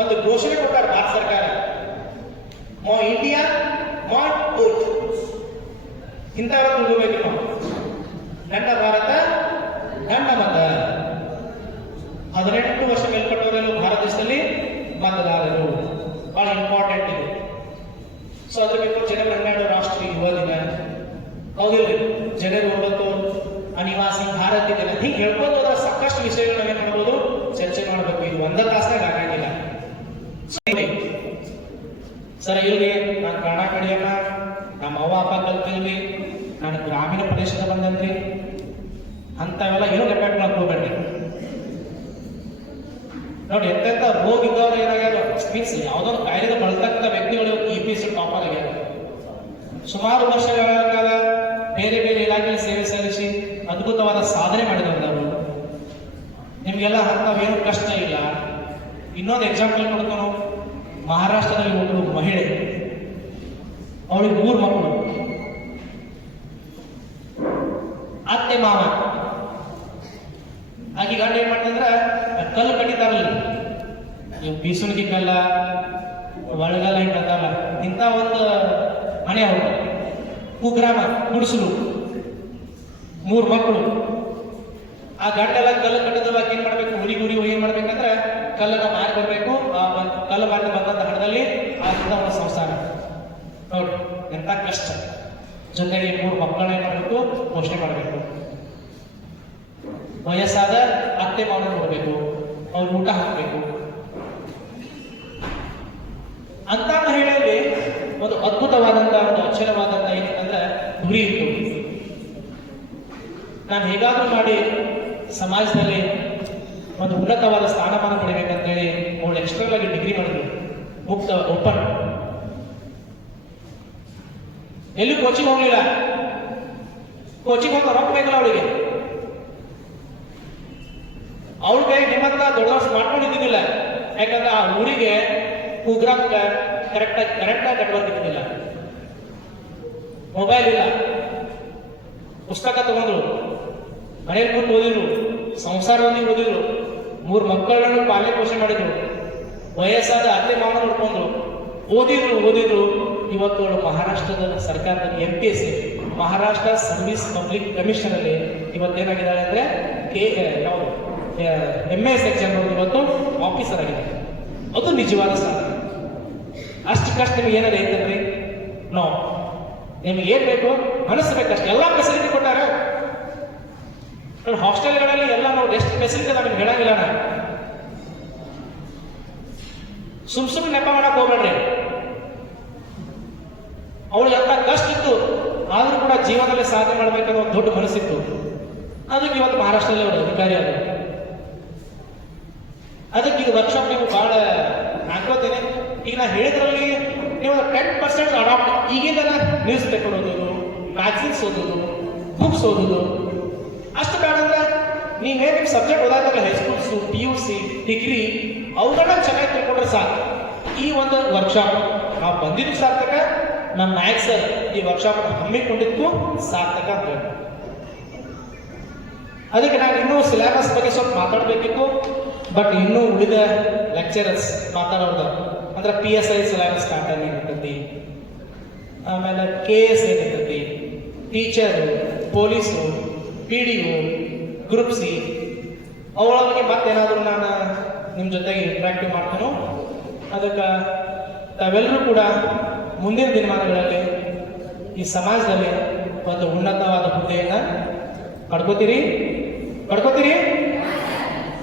ಒಂದು ಘೋಷಣೆ ಕೊಟ್ಟಾರ ಭಾರತ ಸರ್ಕಾರ, ಮೋ ಇಂಡಿಯಾ ಮೋ ವೋಟ್. ಇಂಥವ್ರ ಬೇಕು ನಾವು. ನನ್ನ ಭಾರತ ನನ್ನ ಮತ. 18 ವರ್ಷ ಮೇಲ್ಪಟ್ಟವರೆಲ್ಲೂ ಭಾರತ ದೇಶದಲ್ಲಿ ಮತದಾರರು ಬಹಳ ಇಂಪಾರ್ಟೆಂಟ್ ಇದೆ. ಸೊ ಅದ್ರ ಬಿಟ್ಟು ಜನವರಿ 12 ರಾಷ್ಟ್ರೀಯ ಯುವ ದಿನ. ಹೌದಿಲ್ಲ, ಜನವರಿ 9 ಅನಿವಾಸಿ ಭಾರತೀಯ ದಿನ. ಹಿಂಗೆ ಹೇಳ್ಬೋದು ಹೋದ್ರೆ ಸಾಕಷ್ಟು ವಿಷಯಗಳು ನಾವೇನು ಮಾಡ್ಬೋದು, ಚರ್ಚೆ ಮಾಡಬೇಕು. ಇದು ಒಂದೇ ತಾಸ್ನಾಗ ಆಗಂಗಿಲ್ಲ. ಸರ್ ಇಲ್ರಿ, ನಾನು ಕನ್ನಡ ಕಡಿಯಮ್ಮ, ನಮ್ಮ ಅವ್ವ ಅಪ್ಪ ಕಲ್ತಿಲ್ರಿ, ನಾನು ಗ್ರಾಮೀಣ ಪ್ರದೇಶದ ಬಂದನ್ರಿ ಅಂತವೆಲ್ಲ ಏನೋ ರೆಕಾರ್ಡ್ ಮಾಡಕ್ ಹೋಗ್ಬೇಡ್ರಿ. ನೋಡಿ, ಎಂತೆಂತ ರೋಗ ಇದ್ದವ್ರು ಏನಾಗ್ಯಾರ, ಮೀನ್ಸ್ ಯಾವ್ದೊಂದು ಕಾಯಿಲೆದ ಬಳತಕ್ಕಂಥ ವ್ಯಕ್ತಿಗಳು EPS ಟಾಪರ್ ಆಗ್ಯಾರ. ಸುಮಾರು ವರ್ಷಗಳ ಕಾಲ ಬೇರೆ ಬೇರೆ ಇಲಾಖೆಯಲ್ಲಿ ಸೇವೆ ಸಲ್ಲಿಸಿ ಅದ್ಭುತವಾದ ಸಾಧನೆ ಮಾಡಿದವರು. ನಿಮಗೆಲ್ಲ ಅಂಥವೇನು ಕಷ್ಟ ಇಲ್ಲ. ಇನ್ನೊಂದು ಎಕ್ಸಾಂಪಲ್ ಕೊಡ್ತಾನು. ಮಹಾರಾಷ್ಟ್ರದಲ್ಲಿ ಒಬ್ಬರು ಮಹಿಳೆ, ಅವಳಿಗೆ 3 ಮಕ್ಕಳು, ಅತ್ತೆ ಮಾವ. ಆಕೆ ಗಂಡ ಏನ್ ಮಾಡ್ತಂದ್ರ ಕಲ್ಲು ಕಟ್ಟಿತಾರಲ್ಲ, ಬೀಸುಣಿಗೆ ಕಲ್ಲ, ಒಳಗಲ್ಲ ಹಿಂಗಲ್ಲ, ಇಂಥ ಒಂದು ಮನೆ ಅವರು ಕುಗ್ರಾಮ ಗುಡಿಸಲು, 3 ಮಕ್ಕಳು. ಆ ಗಂಟೆಲ್ಲ ಕಲ್ಲು ಕಟ್ಟಿದಾಗ ಏನ್ ಮಾಡ್ಬೇಕು, ಉರಿ ಏನ್ ಮಾಡ್ಬೇಕಂದ್ರೆ ಕಲ್ಲನ್ನ ಮಾರಿ ಬರ್ಬೇಕು. ಆ ಕಲ್ಲು ಮಾರಿ ಬಂದಂತ ಹಣದಲ್ಲಿ ಆಗಿದ್ದ ಒಂದು ಸಂಸಾರ. ನೋಡಿ ಎಂತ ಕಷ್ಟ. ಜೊತೆಗೆ 3 ಮಕ್ಕಳನ್ನ ಏನ್ ಮಾಡಬೇಕು, ಪೋಷಣೆ ಮಾಡಬೇಕು. ವಯಸ್ಸಾದ ಅತ್ತೆ ಮಾವನ ನೋಡಬೇಕು, ಅವ್ರು ಊಟ ಹಾಕಬೇಕು. ಅಂತ ಮಹಿಳೆಯಲ್ಲಿ ಒಂದು ಅದ್ಭುತವಾದಂತ, ಒಂದು ಅಚ್ಚರವಾದಂತ ಏನಂತಂದ್ರೆ ಗುರಿ ಇತ್ತು. ನಾನು ಹೇಗಾದ್ರೂ ಮಾಡಿ ಸಮಾಜದಲ್ಲಿ ಒಂದು ಉನ್ನತವಾದ ಸ್ಥಾನಮಾನ ಪಡಿಬೇಕಂತೇಳಿ ಅವಳು ಎಕ್ಸ್ಟರ್ನಲ್ ಆಗಿ ಡಿಗ್ರಿ ಮಾಡಿದ್ರು, ಮುಕ್ತ ಓಪನ್. ಎಲ್ಲೂ ಕೋಚಿಂಗ್ ಹೋಗ್ಲಿಲ್ಲ. ಕೋಚಿಂಗ್ ಹೋಗಿ ರೊಕ್ಕ ಬೇಕಲ್ಲ ಅವಳಿಗೆ. ಅವಳ ಕೈ ನಿಮ್ಮಂತ ದೊಡ್ಡ ಸ್ಮಾರ್ಟ್ ಫೋನ್ ಇದ್ದಿದ್ದಿಲ್ಲ. ಯಾಕಂದ್ರೆ ಆ ಊರಿಗೆ ಕುಗ್ರಾಮ್ ಕರೆಕ್ಟಾಗಿ ನೆಟ್ವರ್ಕ್ ಇದ್ದಿದ್ದಿಲ್ಲ, ಮೊಬೈಲ್ ಇಲ್ಲ. ಪುಸ್ತಕ ತಗೊಂಡ್ರು, ಮನೇಲಿ ಕೂತು ಓದಿದ್ರು, ಸಂಸಾರದಲ್ಲಿ ಓದಿದ್ರು, 3 ಮಕ್ಕಳನ್ನು ಪಾಲನೆ ಪೋಷಣೆ ಮಾಡಿದ್ರು, ವಯಸ್ಸಾದ ಅತ್ತೆ ಮಾವನ ನೋಡ್ಕೊಂಡ್ರು, ಓದಿದ್ರು. ಇವತ್ತು ಅವಳು ಮಹಾರಾಷ್ಟ್ರದ ಸರ್ಕಾರದ MPSC, Maharashtra service public commission ಅಲ್ಲಿ ಇವತ್ತೇನಾಗಿದ್ದಾಳೆ ಅಂದ್ರೆ ಯಾವುದು MS ಎಕ್ಸಾಮ್ ಇವತ್ತು ಆಫೀಸರ್ ಆಗಿದೆ. ಅದು ನಿಜವಾದ ಸಾಧನೆ. ಅಷ್ಟು ಕಷ್ಟ ನಿಮ್ಗೆ ಏನಾದ್ರು ಐತನ್ರಿ? ನೋ, ನಿಮ್ಗೆ ಏನ್ ಬೇಕು ಅನಿಸ್ಬೇಕಷ್ಟೇ. ಎಲ್ಲ ಫೆಸಿಲಿಟಿ ಕೊಟ್ಟಾರ. ಹಾಸ್ಟೆಲ್ಗಳಲ್ಲಿ ಎಲ್ಲ ನಾವು ಎಷ್ಟು ಫೆಸಿಲಿಟಿ ನಮ್ಗೆ ಹೇಳಂಗಿಲ್ಲ. ಸುಮ್ಮನೆ ನೆಪ ಮಾಡಕ್ ಹೋಗ್ಬೇಡ್ರಿ. ಅವಳು ಎಂತ ಕಷ್ಟ ಇತ್ತು, ಆದ್ರೂ ಕೂಡ ಜೀವನದಲ್ಲಿ ಸಾಧನೆ ಮಾಡ್ಬೇಕನ್ನೋ ಒಂದು ದೊಡ್ಡ ಮನಸ್ಸಿತ್ತು. ಅದಕ್ಕೆ ಇವತ್ತು ಮಹಾರಾಷ್ಟ್ರದಲ್ಲಿ ಅವರು ಅಧಿಕಾರಿ ಅದಕ್ಕೆ ಈಗ ವರ್ಕ್ಶಾಪ್ ನೀವು ಬಹಳ ಹಾಕೋತೇನೆ. ಈಗ ನಾ ಹೇಳಿದ್ರಲ್ಲಿ ನೀವು 10% ಅಡಾಪ್ಟ್. ಈಗಿಂದ ನ್ಯೂಸ್ ಪೇಪರ್ ಓದೋದು, ಮ್ಯಾಗ್ಝಿನ್ಸ್ ಓದೋದು, ಬುಕ್ಸ್ ಓದೋದು ಅಷ್ಟು ಬೇಡ ಅಂದ್ರೆ ನೀವೇನು ನಿಮ್ಮ ಸಬ್ಜೆಕ್ಟ್ ಓದಾಗಲ್ಲ, ಹೈಸ್ಕೂಲ್ಸು, PUC, ಡಿಗ್ರಿ ಅವುಗಳನ್ನ ಚೆನ್ನಾಗಿ ತಿಳ್ಕೊಂಡ್ರೆ ಸಾಕು. ಈ ಒಂದು ವರ್ಕ್ಶಾಪ್ ನಾವು ಬಂದಿದ್ದು ಸಾರ್ಥಕ, ನಮ್ಮ ನಾಯಕ್ ಸರ್ ಈ ವರ್ಕ್ಶಾಪ್ ಹಮ್ಮಿಕೊಂಡಿದ್ದಕ್ಕೂ ಸಾರ್ಥಕ ಅಂತ ಹೇಳಿ. ಅದಕ್ಕೆ ನಾನು ಇನ್ನೂ ಸಿಲೆಬಸ್ ಬಗ್ಗೆ ಸ್ವಲ್ಪ ಮಾತಾಡಬೇಕಿತ್ತು, ಬಟ್ ಇನ್ನೂ ಉಳಿದ ಲೆಕ್ಚರರ್ಸ್ ಮಾತಾಡೋದು ಅಂದ್ರೆ PSI ಸಿಲೆಬಸ್ ಪ್ಯಾಟರ್ನ್ ಏನಿರ್ತೈತಿ, ಆಮೇಲೆ KS ಏನಿರ್ತೈತಿ, teacher, police, PDO, group C ಅವುಗಳ ಬಗ್ಗೆ ಮತ್ತೇನಾದರೂ ನಾನು ನಿಮ್ಮ ಜೊತೆಗೆ ಇಂಟ್ರಾಕ್ಟಿವ್ ಮಾಡ್ತಾನೋ. ಅದಕ್ಕೆ ತಾವೆಲ್ಲರೂ ಕೂಡ ಮುಂದಿನ ದಿನಮಾನಗಳಲ್ಲಿ ಈ ಸಮಾಜದಲ್ಲಿ ಒಂದು ಉನ್ನತವಾದ ಹುದ್ದೆಯನ್ನು ಪಡ್ಕೋತೀರಿ.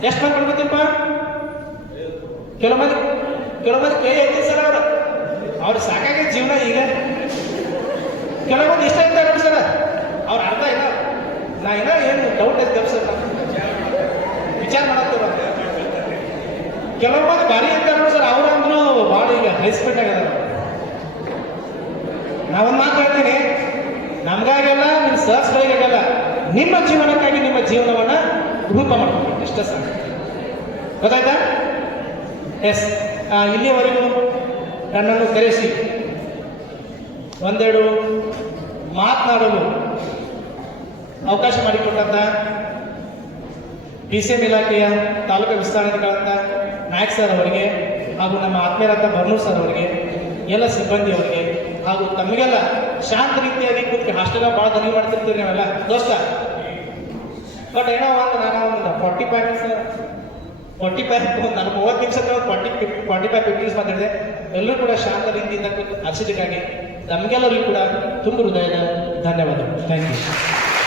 ಎಷ್ಟು ಮಂದಿ ಪಡ್ಕೋತೀರಪ್ಪ? ಕೆಲವು ಮಂದಿ ಕೈ ಐತಿ ಸರ್, ಅವ್ರು ಸಾಕಾಗಿ ಜೀವನ. ಈಗ ಕೆಲವು ಮಂದಿ ಇಷ್ಟ ಇರ್ತಾರೆ ನೋಡಿ ಸರ್, ಅವ್ರ ಅರ್ಥ ಇಲ್ಲ. ನಾ ಏನು ಡೌಟ್ ಐತೆ ಸರ್, ವಿಚಾರ ಮಾಡತ್ತೀರ. ಕೆಲವು ಮಂದಿ ಭಾರಿ ಇರ್ತಾರೆ ನೋಡಿ ಸರ್, ಅವ್ರಂದ್ರೂ ಭಾಳ ಈಗ ಹೈಸ್ಪೀಡ್ ಆಗ್ಯದ. ನಾವೊಂದು ಮಾತು ಹೇಳ್ತೀನಿ, ನಮಗಾಗಲ್ಲ, ನಿಮ್ಮ ಸರ್ಸ್ಗಳಿಗಾಗಲ್ಲ, ನಿಮ್ಮ ಜೀವನಕ್ಕಾಗಿ ನಿಮ್ಮ ಜೀವನವನ್ನು ರೂಪ ಮಾಡ್ಬೇಕು, ಇಷ್ಟ ಸಾಕು. ಗೊತ್ತಾಯ್ತಾ? ಎಸ್, ಇಲ್ಲಿಯವರೆಗೂ ನನ್ನನ್ನು ಕರೆಸಿ ಒಂದೆರಡು ಮಾತನಾಡಲು ಅವಕಾಶ ಮಾಡಿಕೊಟ್ಟಂತ PCM ಇಲಾಖೆಯ ತಾಲೂಕು ವಿಸ್ತರಣೆಗಳಂತ ನಾಯಕ್ ಸರ್ ಅವರಿಗೆ, ಹಾಗೂ ನಮ್ಮ ಆತ್ಮೀಯರಾದ ಬರ್ನೂರ್ ಸರ್ ಅವರಿಗೆ, ಎಲ್ಲ ಸಿಬ್ಬಂದಿಯವರಿಗೆ, ಹಾಗೂ ತಮಗೆಲ್ಲ ಶಾಂತ ರೀತಿಯಾಗಿ ಕೂತ್ಕೆ ಹಾಸ್ಟೆಲ್ ಭಾಳ ದನಿ ಮಾಡ್ತಿರ್ತೀವಿ ನಾವೆಲ್ಲ ದೋಸ್ತ. ಬಟ್ ಏನೋ ಒಂದು ನಾನು ಒಂದು 45 ನಾನು 30 ನಿಮಿಷಕ್ಕೆ 45 ನಿಮಿಷ ಮಾತಾಡಿದೆ. ಎಲ್ಲರೂ ಕೂಡ ಶಾಂತ ರೀತಿಯಿಂದ ಕೂತು ಹರ್ಷಿದಕ್ಕಾಗಿ ನಮಗೆಲ್ಲರಿಗೂ ಕೂಡ ತುಂಬ ಹೃದಯದ ಧನ್ಯವಾದಗಳು. Thank you.